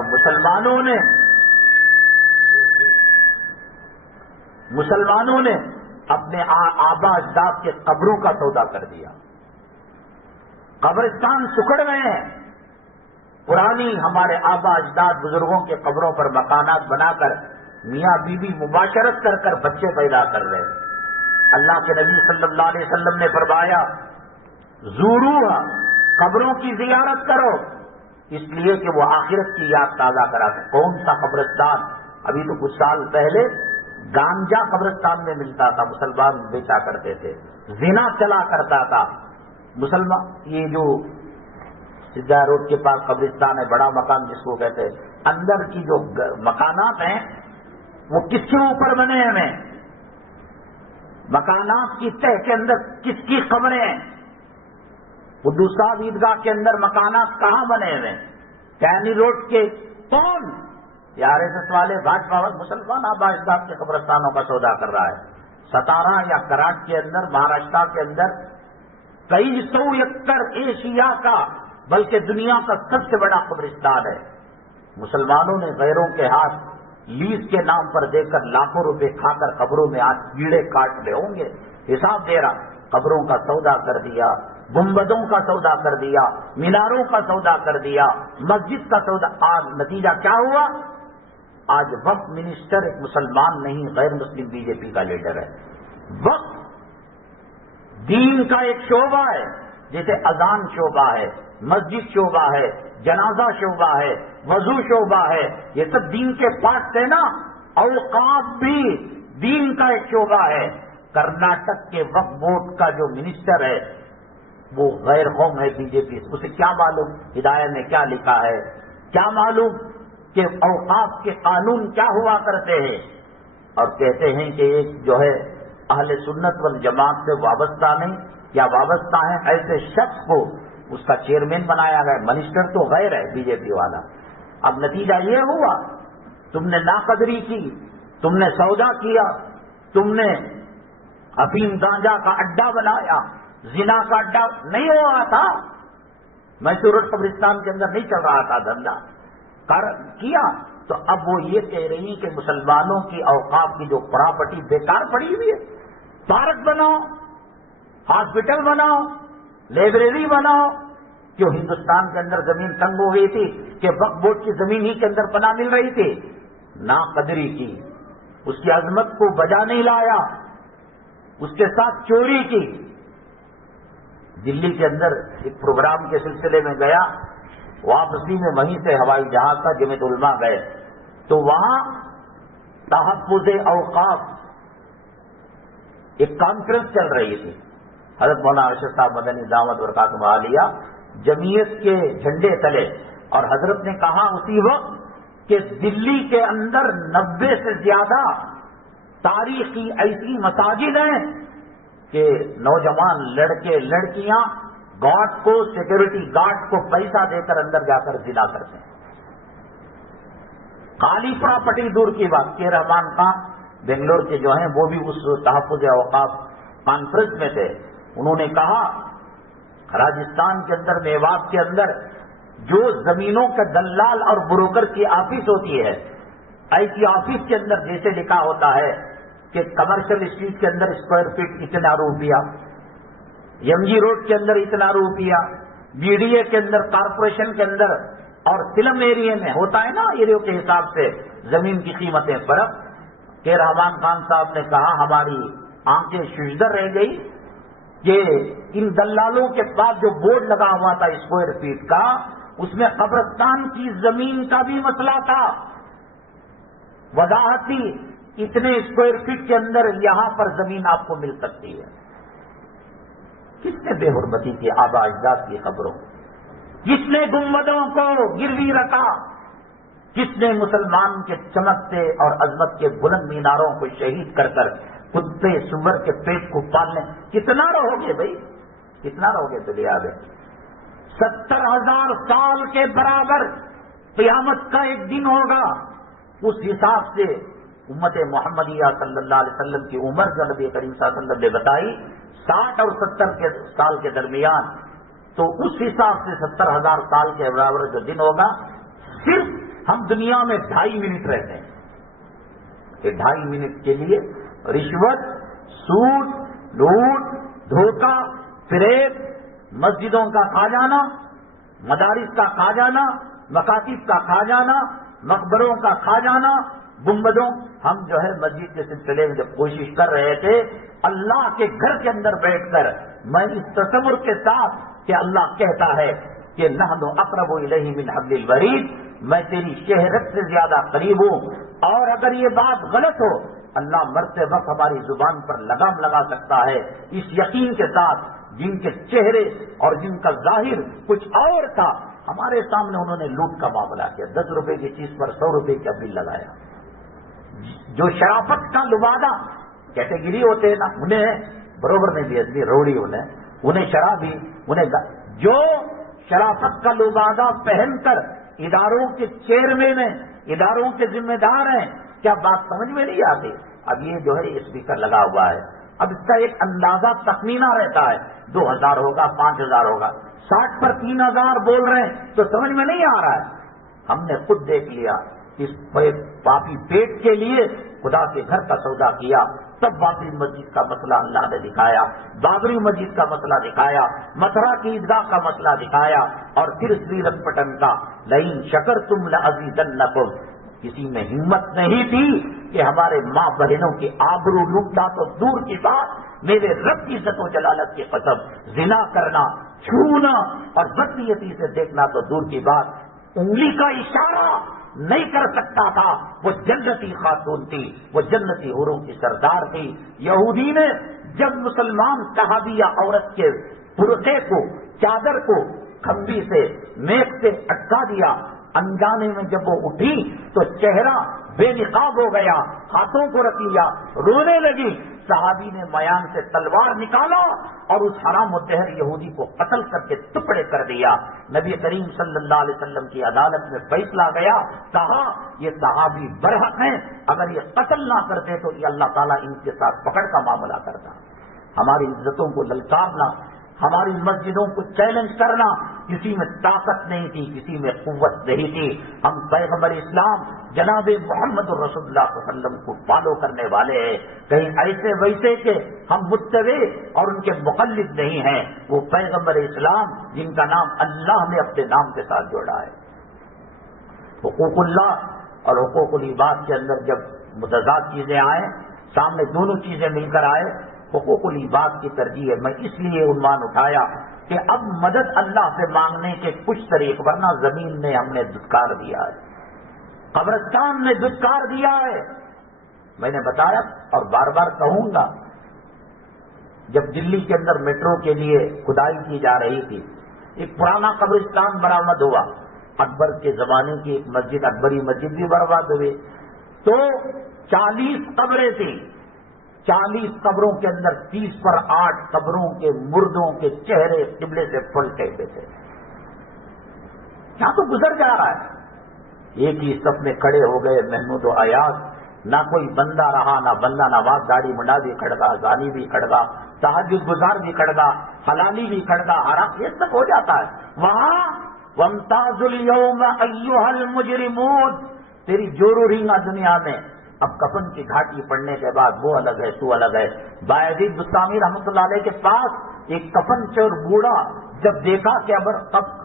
مسلمانوں نے اپنے آبا اجداد کے قبروں کا سودا کر دیا. قبرستان سکڑ گئے ہیں. پرانی ہمارے آبا اجداد بزرگوں کے قبروں پر مکانات بنا کر میاں بیوی مباشرت کر کر بچے پیدا کر رہے ہیں. اللہ کے نبی صلی اللہ علیہ وسلم نے فرمایا زوروہا، قبروں کی زیارت کرو، اس لیے کہ وہ آخرت کی یاد تازہ کراتے. کون سا قبرستان؟ ابھی تو کچھ سال پہلے گانجا قبرستان میں ملتا تھا، مسلمان بیچا کرتے تھے. زنا چلا کرتا تھا مسلمان. یہ جو سدھا روڈ کے پاس قبرستان ہے، بڑا مکان جس کو کہتے ہیں، اندر کی جو مکانات ہیں وہ کس کے اوپر بنے ہیں؟ مکانات کی تہ کے اندر کس کی قبریں ہیں؟ قدوس صاحب عیدگاہ کے اندر مکانات کہاں بنے ہوئے؟ کینی روڈ کے کون؟ یہ RSS والے بھاجپا مسلمان آباد کے قبرستانوں کا سودا کر رہا ہے۔ ستارہ یا کراٹ کے اندر، مہاراشٹر کے اندر کئی 100 ایکڑ ایشیا کا بلکہ دنیا کا سب سے بڑا قبرستان ہے۔ مسلمانوں نے غیروں کے ہاتھ لیز کے نام پر دے کر لاکھوں روپے کھا کر قبروں میں آج کیڑے کاٹ رہے ہوں گے، حساب دے رہا، قبروں کا سودا کر دیا، گنبدوں کا سودا کر دیا، میناروں کا سودا کر دیا، مسجد کا سودا۔ آج نتیجہ کیا ہوا؟ آج وقف منسٹر ایک مسلمان نہیں، غیر مسلم BJP کا لیڈر ہے۔ وقف دین کا ایک شعبہ ہے، جیسے اذان شعبہ ہے، مسجد شعبہ ہے، جنازہ شعبہ ہے، وضو شعبہ ہے، یہ سب دین کے پارٹس ہیں نا۔ اوقاف بھی دین کا ایک شعبہ ہے۔ کرناٹک کے وقف بورڈ کا جو منسٹر ہے وہ غیر قوم ہے BJP، اسے کیا معلوم ہدایت میں کیا لکھا ہے، کیا معلوم کہ اوقاف کے قانون کیا ہوا کرتے ہیں۔ اور کہتے ہیں کہ ایک جو ہے اہل سنت والجماعت سے وابستہ نہیں یا وابستہ ہے ایسے شخص کو اس کا چیئرمین بنایا گیا۔ منسٹر تو غیر ہے BJP والا۔ اب نتیجہ یہ ہوا، تم نے ناقدری کی، تم نے سودا کیا، تم نے افیم گانجا کا اڈا بنایا، زنا کا اڈا نہیں ہو رہا تھا، میسور قبرستان کے اندر نہیں چل رہا تھا دھندا کیا، تو اب وہ یہ کہہ رہی ہیں کہ مسلمانوں کی اوقاف کی جو پراپرٹی بیکار پڑی ہوئی ہے، پارک بناؤ، ہاسپٹل بناؤ، لائبریری بناؤ۔ کیوں ہندوستان کے اندر زمین تنگ ہو گئی تھی کہ وقف بورڈ کی زمین ہی کے اندر پناہ مل رہی تھی؟ ناقدری کی، اس کی عظمت کو بجا نہیں لایا، اس کے ساتھ چوری کی۔ دلی کے اندر ایک پروگرام کے سلسلے میں گیا، واپسی میں وہیں سے ہوائی جہاز تھا، جمعیت علماء گئے تو وہاں تحفظ اوقاف ایک کانفرنس چل رہی تھی۔ حضرت مولانا ارشد صاحب مدنی دعوت برکاتہ عالیہ جمعیت کے جھنڈے تلے، اور حضرت نے کہا اسی وقت کہ دلی کے اندر 90 سے زیادہ تاریخی ایسی مساجد ہیں کہ نوجوان لڑکے لڑکیاں گارڈ کو، سیکورٹی گارڈ کو پیسہ دے کر اندر جا کر زنا کرتے ہیں۔ خالی پراپرٹی دور کی بات، کے رحمان خان بنگلور کے جو ہیں وہ بھی اس تحفظ اوقاف کانفرنس میں تھے۔ انہوں نے کہا راجستھان کے اندر، میوات کے اندر جو زمینوں کے دلال اور بروکر کی آفس ہوتی ہے، ایسی آفس کے اندر جیسے لکھا ہوتا ہے کہ کمرشل اسٹریٹ کے اندر اسکوائر فٹ اتنا روپیہ، ایم جی روڈ کے اندر اتنا روپیہ، BDA کے اندر، کارپوریشن کے اندر اور فلم ایریے میں ہوتا ہے نا ایریوں کے حساب سے زمین کی قیمتیں فرق۔ کہ رحمان خان صاحب نے کہا ہماری آنکھیں ششدر رہ گئی کہ ان دلالوں کے پاس جو بورڈ لگا ہوا تھا اسکوائر فٹ کا، اس میں قبرستان کی زمین کا بھی مسئلہ تھا، وضاحت تھی اتنے اسکوائر فٹ کے اندر یہاں پر زمین آپ کو مل سکتی ہے۔ کس نے بے حرمتی کی آبا اجداد کی خبروں، کس نے گنبدوں کو گروی رکھا، کس نے مسلمان کے چمکتے اور عظمت کے بلند میناروں کو شہید کر کر کتے سور کے پیٹ کو پالنے؟ کتنا رہو گے بھائی، کتنا رہو گے دنیا میں؟ 70,000 سال کے برابر قیامت کا ایک دن ہوگا۔ اس حساب سے امت محمدیہ صلی اللہ علیہ وسلم کی عمر جو نبی کریم صلی اللہ علیہ وسلم نے بتائی 60 اور 70 سال کے درمیان، تو اس حساب سے 70,000 سال کے برابر جو دن ہوگا، صرف ہم دنیا میں 2.5 منٹ رہتے ہیں کہ 2.5 منٹ کے لیے رشوت، سود، لوٹ، دھوکہ، فریب، مسجدوں کا کھا جانا، مدارس کا کھا جانا، مکاتب کا کھا جانا، مقبروں کا کھا جانا، گنبدوں۔ ہم جو ہے مسجد کے سلسلے میں جب کوشش کر رہے تھے اللہ کے گھر کے اندر بیٹھ کر، میں اس تصور کے ساتھ کہ اللہ کہتا ہے کہ نحن اقرب الیہ من حبل الورید، میں تیری شہرت سے زیادہ قریب ہوں، اور اگر یہ بات غلط ہو اللہ مرتے وقت ہماری زبان پر لگام لگا سکتا ہے، اس یقین کے ساتھ جن کے چہرے اور جن کا ظاہر کچھ اور تھا، ہمارے سامنے انہوں نے لوٹ کا معاملہ کیا، 10 روپے کی چیز پر 100 روپے کا بل لگایا۔ جو شرافت کا لبادہ کیٹیگری ہوتے ہیں نا، انہیں بروبر نہیں دیا دی روڑی، انہیں شرابی، جو شرافت کا لبادہ پہن کر اداروں کے چیئرمین ہیں، اداروں کے ذمہ دار ہیں. کیا بات سمجھ میں نہیں آتی؟ اب یہ جو ہے اسپیکر لگا ہوا ہے، اب اس کا ایک اندازہ تخمینہ رہتا ہے، 2000 ہوگا 5000 ہوگا، 60 پر 3000 بول رہے ہیں تو سمجھ میں نہیں آ رہا ہے. ہم نے خود دیکھ لیا اس پاپی پیٹ کے لیے خدا کے گھر کا سودا کیا، تب بابری مسجد کا مسئلہ اللہ نے دکھایا، بابری مسجد کا مسئلہ دکھایا، متھرا کی عیدگاہ کا مسئلہ دکھایا، اور پھر سری رنگ پٹن کا لئن شکرتم لازیدنکم. کسی میں ہمت نہیں تھی کہ ہمارے ماں بہنوں کی آبرو لوٹنا تو دور کی بات، میرے رب کی عزت و جلالت کی قسم، زنا کرنا، چھونا اور بدنیتی سے دیکھنا تو دور کی بات، انگلی کا اشارہ نہیں کر سکتا تھا. وہ جنتی خاتون تھی، وہ جنتی حوروں کی سردار تھی. یہودی نے جب مسلمان صحابیہ عورت کے برقعے کو، چادر کو کھمبی سے، میخ سے اٹکا دیا، انجانے میں جب وہ اٹھی تو چہرہ بے نقاب ہو گیا، ہاتھوں کو رکھ لیا، رونے لگی. صحابی نے میان سے تلوار نکالا اور اس حرام الدہر یہودی کو قتل کر کے ٹکڑے کر دیا. نبی کریم صلی اللہ علیہ وسلم کی عدالت میں فیصلہ گیا، کہا یہ صحابی برحق ہیں، اگر یہ قتل نہ کرتے تو یہ اللہ تعالیٰ ان کے ساتھ پکڑ کا معاملہ کرتا. ہماری عزتوں کو للکارنا، ہماری مسجدوں کو چیلنج کرنا، کسی میں طاقت نہیں تھی، کسی میں قوت نہیں تھی. ہم پیغمبر اسلام جناب محمد رسول اللہ صلی اللہ علیہ وسلم کو فالو کرنے والے ہیں، کہیں ایسے ویسے کہ ہم متبع اور ان کے مقلد نہیں ہیں. وہ پیغمبر اسلام جن کا نام اللہ نے اپنے نام کے ساتھ جوڑا ہے. حقوق اللہ اور حقوق العباد کے اندر جب متضاد چیزیں آئیں، سامنے دونوں چیزیں مل کر آئے، حقوق العباد کی ترجیح ہے. میں اس لیے عنوان اٹھایا کہ اب مدد اللہ سے مانگنے کے کچھ طریق، ورنہ زمین نے ہم نے دھتکار دیا ہے، قبرستان نے دھتکار دیا ہے. میں نے بتایا اور بار بار کہوں گا، جب دلی کے اندر میٹرو کے لیے کھدائی کی جا رہی تھی، ایک پرانا قبرستان برآمد ہوا. اکبر کے زمانے کی ایک مسجد، اکبری مسجد بھی برباد ہوئی. تو 40 قبریں تھیں، 40 قبروں کے اندر 30 پر 8 قبروں کے مردوں کے چہرے قبلے سے پلٹے ہوئے تھے. کیا تو گزر جا رہا ہے. ایک ہی صف میں کھڑے ہو گئے محمود و ایاز، نہ کوئی بندہ رہا، نہ بندہ نواز، داڑھی منڈا بھی کھڑگا، زانی بھی کھڑگا، تہجد گزار بھی کھڑگا، حلالی بھی کھڑگا، حرام، یہ سب ہو جاتا ہے. وہاں وامتاز الیوم ایھا المجرمون، تیری جورو رینگا دنیا میں. اب کفن کی گھاٹی پڑنے کے بعد وہ الگ ہے، تو الگ ہے. بایزید بستامی رحمۃ اللہ علیہ کے پاس ایک کفن چور بوڑھا جب دیکھا کہ اب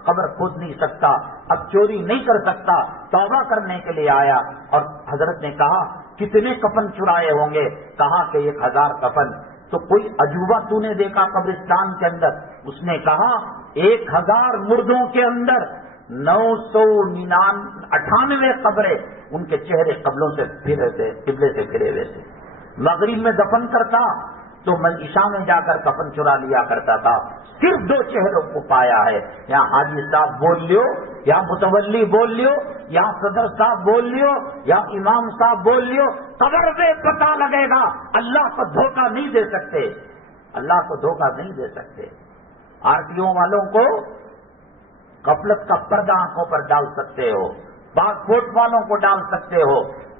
قبر کھود نہیں سکتا، اب چوری نہیں کر سکتا، توبہ کرنے کے لیے آیا اور حضرت نے کہا کتنے کفن چرائے ہوں گے؟ کہا کہ 1000 کفن. تو کوئی عجوبہ تو نے دیکھا قبرستان کے اندر؟ اس نے کہا 1000 مردوں کے اندر 998 قبریں ان کے چہرے قبلوں سے پھرے تھے، قبلے سے پھرے ہوئے تھے. مغرب میں دفن کرتا تو میں عشاء میں جا کر کفن چرا لیا کرتا تھا. صرف 2 چہروں کو پایا ہے. یہاں حاجی صاحب بول لیو، یا متولی بول لیو، یا صدر صاحب بول لیو، یا امام صاحب بول لیو، قبر میں پتہ لگے گا. اللہ کو دھوکہ نہیں دے سکتے، اللہ کو دھوکہ نہیں دے سکتے. آرٹیوں والوں کو غفلت کا پردہ آنکھوں پر ڈال سکتے ہو، پاسپورٹ والوں کو ڈال سکتے ہو،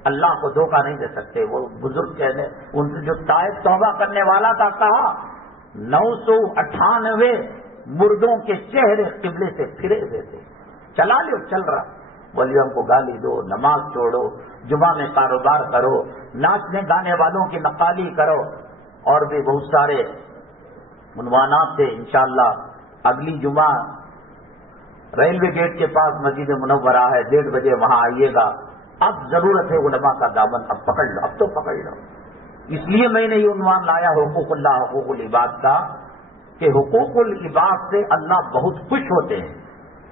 اللہ کو دھوکہ نہیں دے سکتے. وہ بزرگ کہنے ان سے جو طائف توبہ کرنے والا تھا، کہا 998 مردوں کے چہرے قبلے سے پھرے ہوئے تھے. چلا لو، چل رہا. ولیوں کو گالی دو، نماز چھوڑو، جمعہ میں کاروبار کرو، ناچنے گانے والوں کی نقالی کرو، اور بھی بہت سارے عنوانات تھے. انشاءاللہ اگلی جمعہ ریلوے گیٹ کے پاس مسجد منورہ ہے، 1:30 بجے وہاں آئیے گا. اب ضرورت ہے علماء کا دامن اب پکڑ لو، اب تو پکڑ لو. اس لیے میں نے یہ عنوان لایا حقوق اللہ حقوق العباد کا، کہ حقوق العباد سے اللہ بہت خوش ہوتے ہیں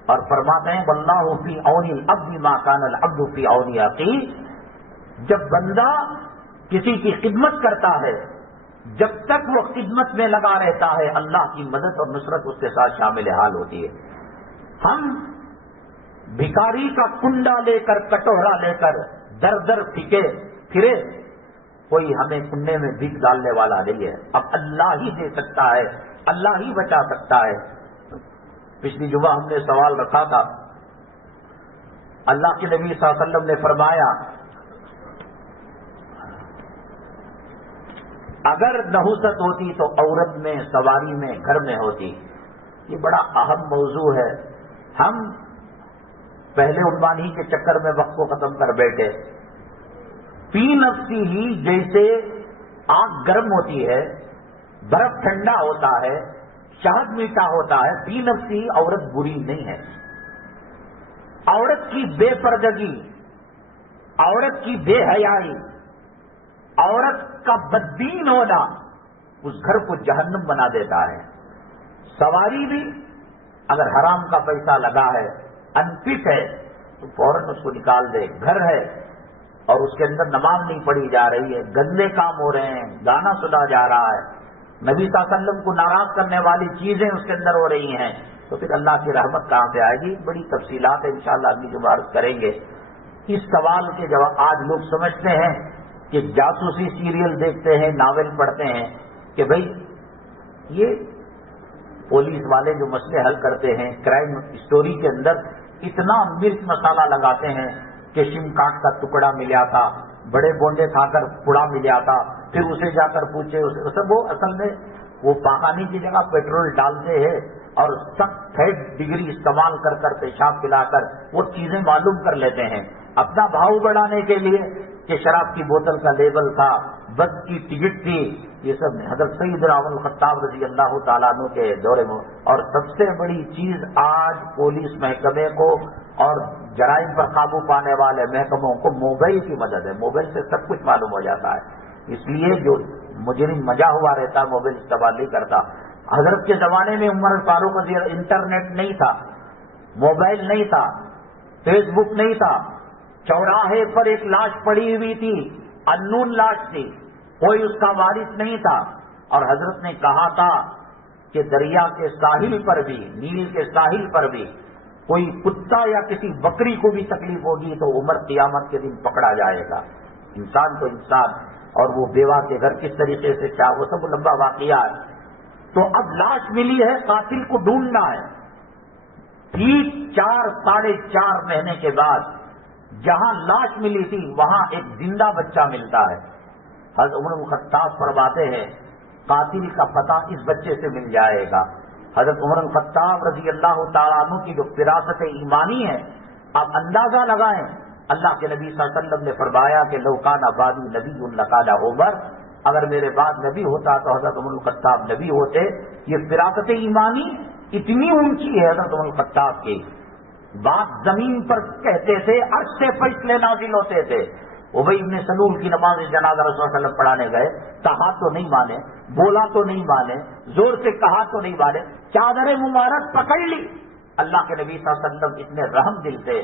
اور فرماتے ہیں واللہ فی عون العبد ما کان العبد فی عون اخیہ. جب بندہ کسی کی خدمت کرتا ہے، جب تک وہ خدمت میں لگا رہتا ہے، اللہ کی مدد اور نصرت اس کے ساتھ شامل حال ہوتی ہے. ہم بھکاری کا کنڈا لے کر، کٹورا لے کر در در پھرے، کوئی ہمیں کنڈے میں بھیک ڈالنے والا نہیں ہے. اب اللہ ہی دے سکتا ہے، اللہ ہی بچا سکتا ہے. پچھلی جمعہ ہم نے سوال رکھا تھا اللہ کے نبی صلی اللہ علیہ وسلم نے فرمایا اگر نحوست ہوتی تو عورت میں، سواری میں، گھر میں ہوتی. یہ بڑا اہم موضوع ہے. ہم پہلے عنوان ہی کے چکر میں وقت کو ختم کر بیٹھے. فی نفسی ہی جیسے آگ گرم ہوتی ہے، برف ٹھنڈا ہوتا ہے، شہد میٹھا ہوتا ہے، فی نفسی عورت بری نہیں ہے. عورت کی بے پردگی، عورت کی بے حیائی، عورت کا بددین ہونا اس گھر کو جہنم بنا دیتا ہے. سواری بھی اگر حرام کا پیسہ لگا ہے، انفٹ ہے، تو فوراً اس کو نکال دے. گھر ہے اور اس کے اندر نماز نہیں پڑھی جا رہی ہے، گندے کام ہو رہے ہیں، گانا سنا جا رہا ہے، نبی صلی اللہ علیہ وسلم کو ناراض کرنے والی چیزیں اس کے اندر ہو رہی ہیں، تو پھر اللہ کی رحمت کہاں سے آئے گی؟ بڑی تفصیلات انشاءاللہ اگلی جمعہ عرض کریں گے. اس سوال کے جواب آج لوگ سمجھتے ہیں کہ جاسوسی سیریل دیکھتے ہیں، ناول پڑھتے ہیں کہ بھئی یہ پولیس والے جو مسئلے حل کرتے ہیں کرائم اسٹوری کے اندر اتنا مرچ مسالہ لگاتے ہیں کہ سم کارڈ کا ٹکڑا ملا تھا، بڑے بونڈے کھا کر پڑا ملا تھا، پھر اسے جا کر پوچھے سب. وہ اصل میں وہ پاخانے کی جگہ پیٹرول ڈالتے ہیں اور سخت تھرڈ ڈگری استعمال کر کر پیشاب پلا کر وہ چیزیں معلوم کر لیتے ہیں اپنا بھاؤ بڑھانے کے لیے کہ شراب کی بوتل کا لیبل تھا، بس کی ٹکٹ تھی. یہ سب حضرت سیدنا عمر الخطاب رضی اللہ تعالیٰ عنہ کے دور میں. اور سب سے بڑی چیز آج پولیس محکمے کو اور جرائم پر قابو پانے والے محکموں کو موبائل کی مدد ہے. موبائل سے سب کچھ معلوم ہو جاتا ہے. اس لیے جو مجرم مجا ہوا رہتا ہے موبائل استعمال نہیں کرتا. حضرت کے زمانے میں عمر فاروق رضی اللہ انٹرنیٹ نہیں تھا، موبائل نہیں تھا، فیس بک نہیں تھا. چوراہے پر ایک لاش پڑی ہوئی تھی، انون لاش تھی، کوئی اس کا وارث نہیں تھا. اور حضرت نے کہا تھا کہ دریا کے ساحل پر بھی، نیل کے ساحل پر بھی کوئی کتا یا کسی بکری کو بھی تکلیف ہوگی تو عمر قیامت کے دن پکڑا جائے گا. انسان تو انسان. اور وہ بیوہ کے گھر کس طریقے سے کیا، وہ سب لمبا واقعہ ہے. تو اب لاش ملی ہے، قاتل کو ڈھونڈنا ہے. ٹھیک 4-4.5 مہینے کے بعد جہاں لاش ملی تھی وہاں ایک زندہ بچہ ملتا ہے. حضرت عمر الخطاب فرماتے ہیں قاتل کا پتہ اس بچے سے مل جائے گا. حضرت عمر الخطاب رضی اللہ تعالیٰ عنہ کی جو فراست ایمانی ہے، آپ اندازہ لگائیں. اللہ کے نبی صلی اللہ علیہ وسلم نے فرمایا کہ لو کان بعدی نبی لکان عمر، اگر میرے بعد نبی ہوتا تو حضرت عمر الخطاب نبی ہوتے. یہ فراست ایمانی اتنی اونچی ہے حضرت عمر الخطاب کی. بات زمین پر کہتے تھے، عرش سے فیصلے نازل ہوتے تھے. ابی ابن سلول کی نماز جنازہ رسول اللہ علیہ وسلم پڑھانے گئے، کہا تو نہیں مانے، بولا تو نہیں مانے، زور سے کہا تو نہیں مانے، چادر مبارک پکڑ لی. اللہ کے نبی صلی اللہ علیہ وسلم اتنے رحم دل تھے.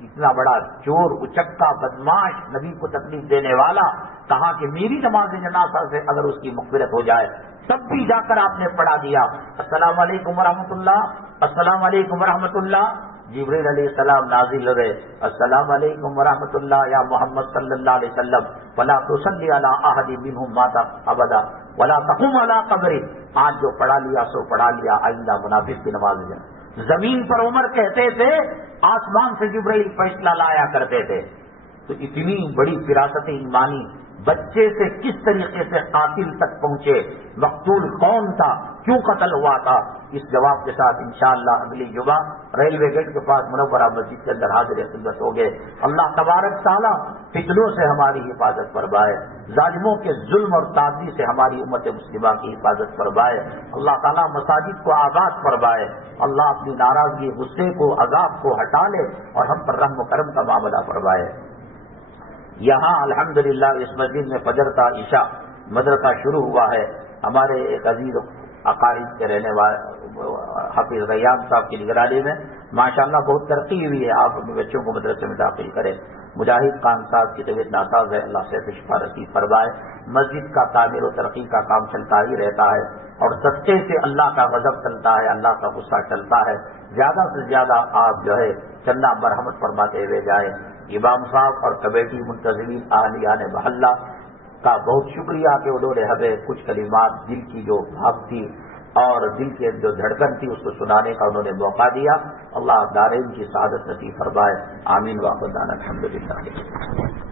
اتنا بڑا چور، اچکا، بدماش، نبی کو تکلیف دینے والا، کہا کہ میری نماز جنازہ سے اگر اس کی مغفرت ہو جائے. تب بھی جا کر آپ نے پڑھا دیا السلام علیکم ورحمۃ اللہ، السلام علیکم ورحمۃ اللہ. جبریل علیہ السلام نازل ہوئے، السلام علیکم ورحمۃ اللہ یا محمد صلی اللہ علیہ وسلم، ولا تصلی علی احد منهم مات ابدا ولا تقم علی قبره. آج جو پڑھا لیا سو پڑھا لیا، آئندہ منافق کی نماز جنازہ. زمین پر عمر کہتے تھے، آسمان سے جبرائیل فیصلہ لایا کرتے تھے. تو اتنی بڑی فراست ایمانی بچے سے کس طریقے سے قاتل تک پہنچے، مقتول کون تھا، کیوں قتل ہوا تھا، اس جواب کے ساتھ انشاءاللہ اگلی جمعہ ریلوے گیٹ کے پاس منورہ مسجد کے اندر حاضر خدمت ہو گئے. اللہ تبارک تعالیٰ فتنوں سے ہماری حفاظت فرمائے، ظالموں کے ظلم اور تعدی سے ہماری امت مسلمہ کی حفاظت فرمائے. اللہ تعالیٰ مساجد کو آباد فرمائے. اللہ اپنی ناراضگی، غصے کو، عذاب کو ہٹا لے اور ہم پر رحم و کرم کا معاملہ فرمائے. یہاں الحمدللہ اس مسجد میں فجر کا عشاء مدرسہ شروع ہوا ہے. ہمارے ایک عزیز اقارب کے رہنے والے حافظ ریان صاحب کی نگرانی میں ماشاءاللہ بہت ترقی ہوئی ہے. آپ اپنے بچوں کو مدرسے میں داخل کریں. مجاہد خان صاحب کی طبیعت ناساز ہے، اللہ سے شفا نصیب فرمائے. مسجد کا تعمیر و ترقی کا کام چلتا ہی رہتا ہے اور صدقے سے اللہ کا غضب چلتا ہے، اللہ کا غصہ چلتا ہے. زیادہ سے زیادہ آپ جو ہے چندہ مرحمت فرماتے ہوئے جائیں. امام صاحب اور کمیٹی منتظمین اہلیان محلہ کا بہت شکریہ کہ انہوں نے ہمیں کچھ کلمات دل کی جو بھاپ تھی اور دل کے جو دھڑکن تھی اس کو سنانے کا انہوں نے موقع دیا. اللہ دارین کی سعادت نصیب فرمائے. آمین. واخر دعوانا الحمدللہ.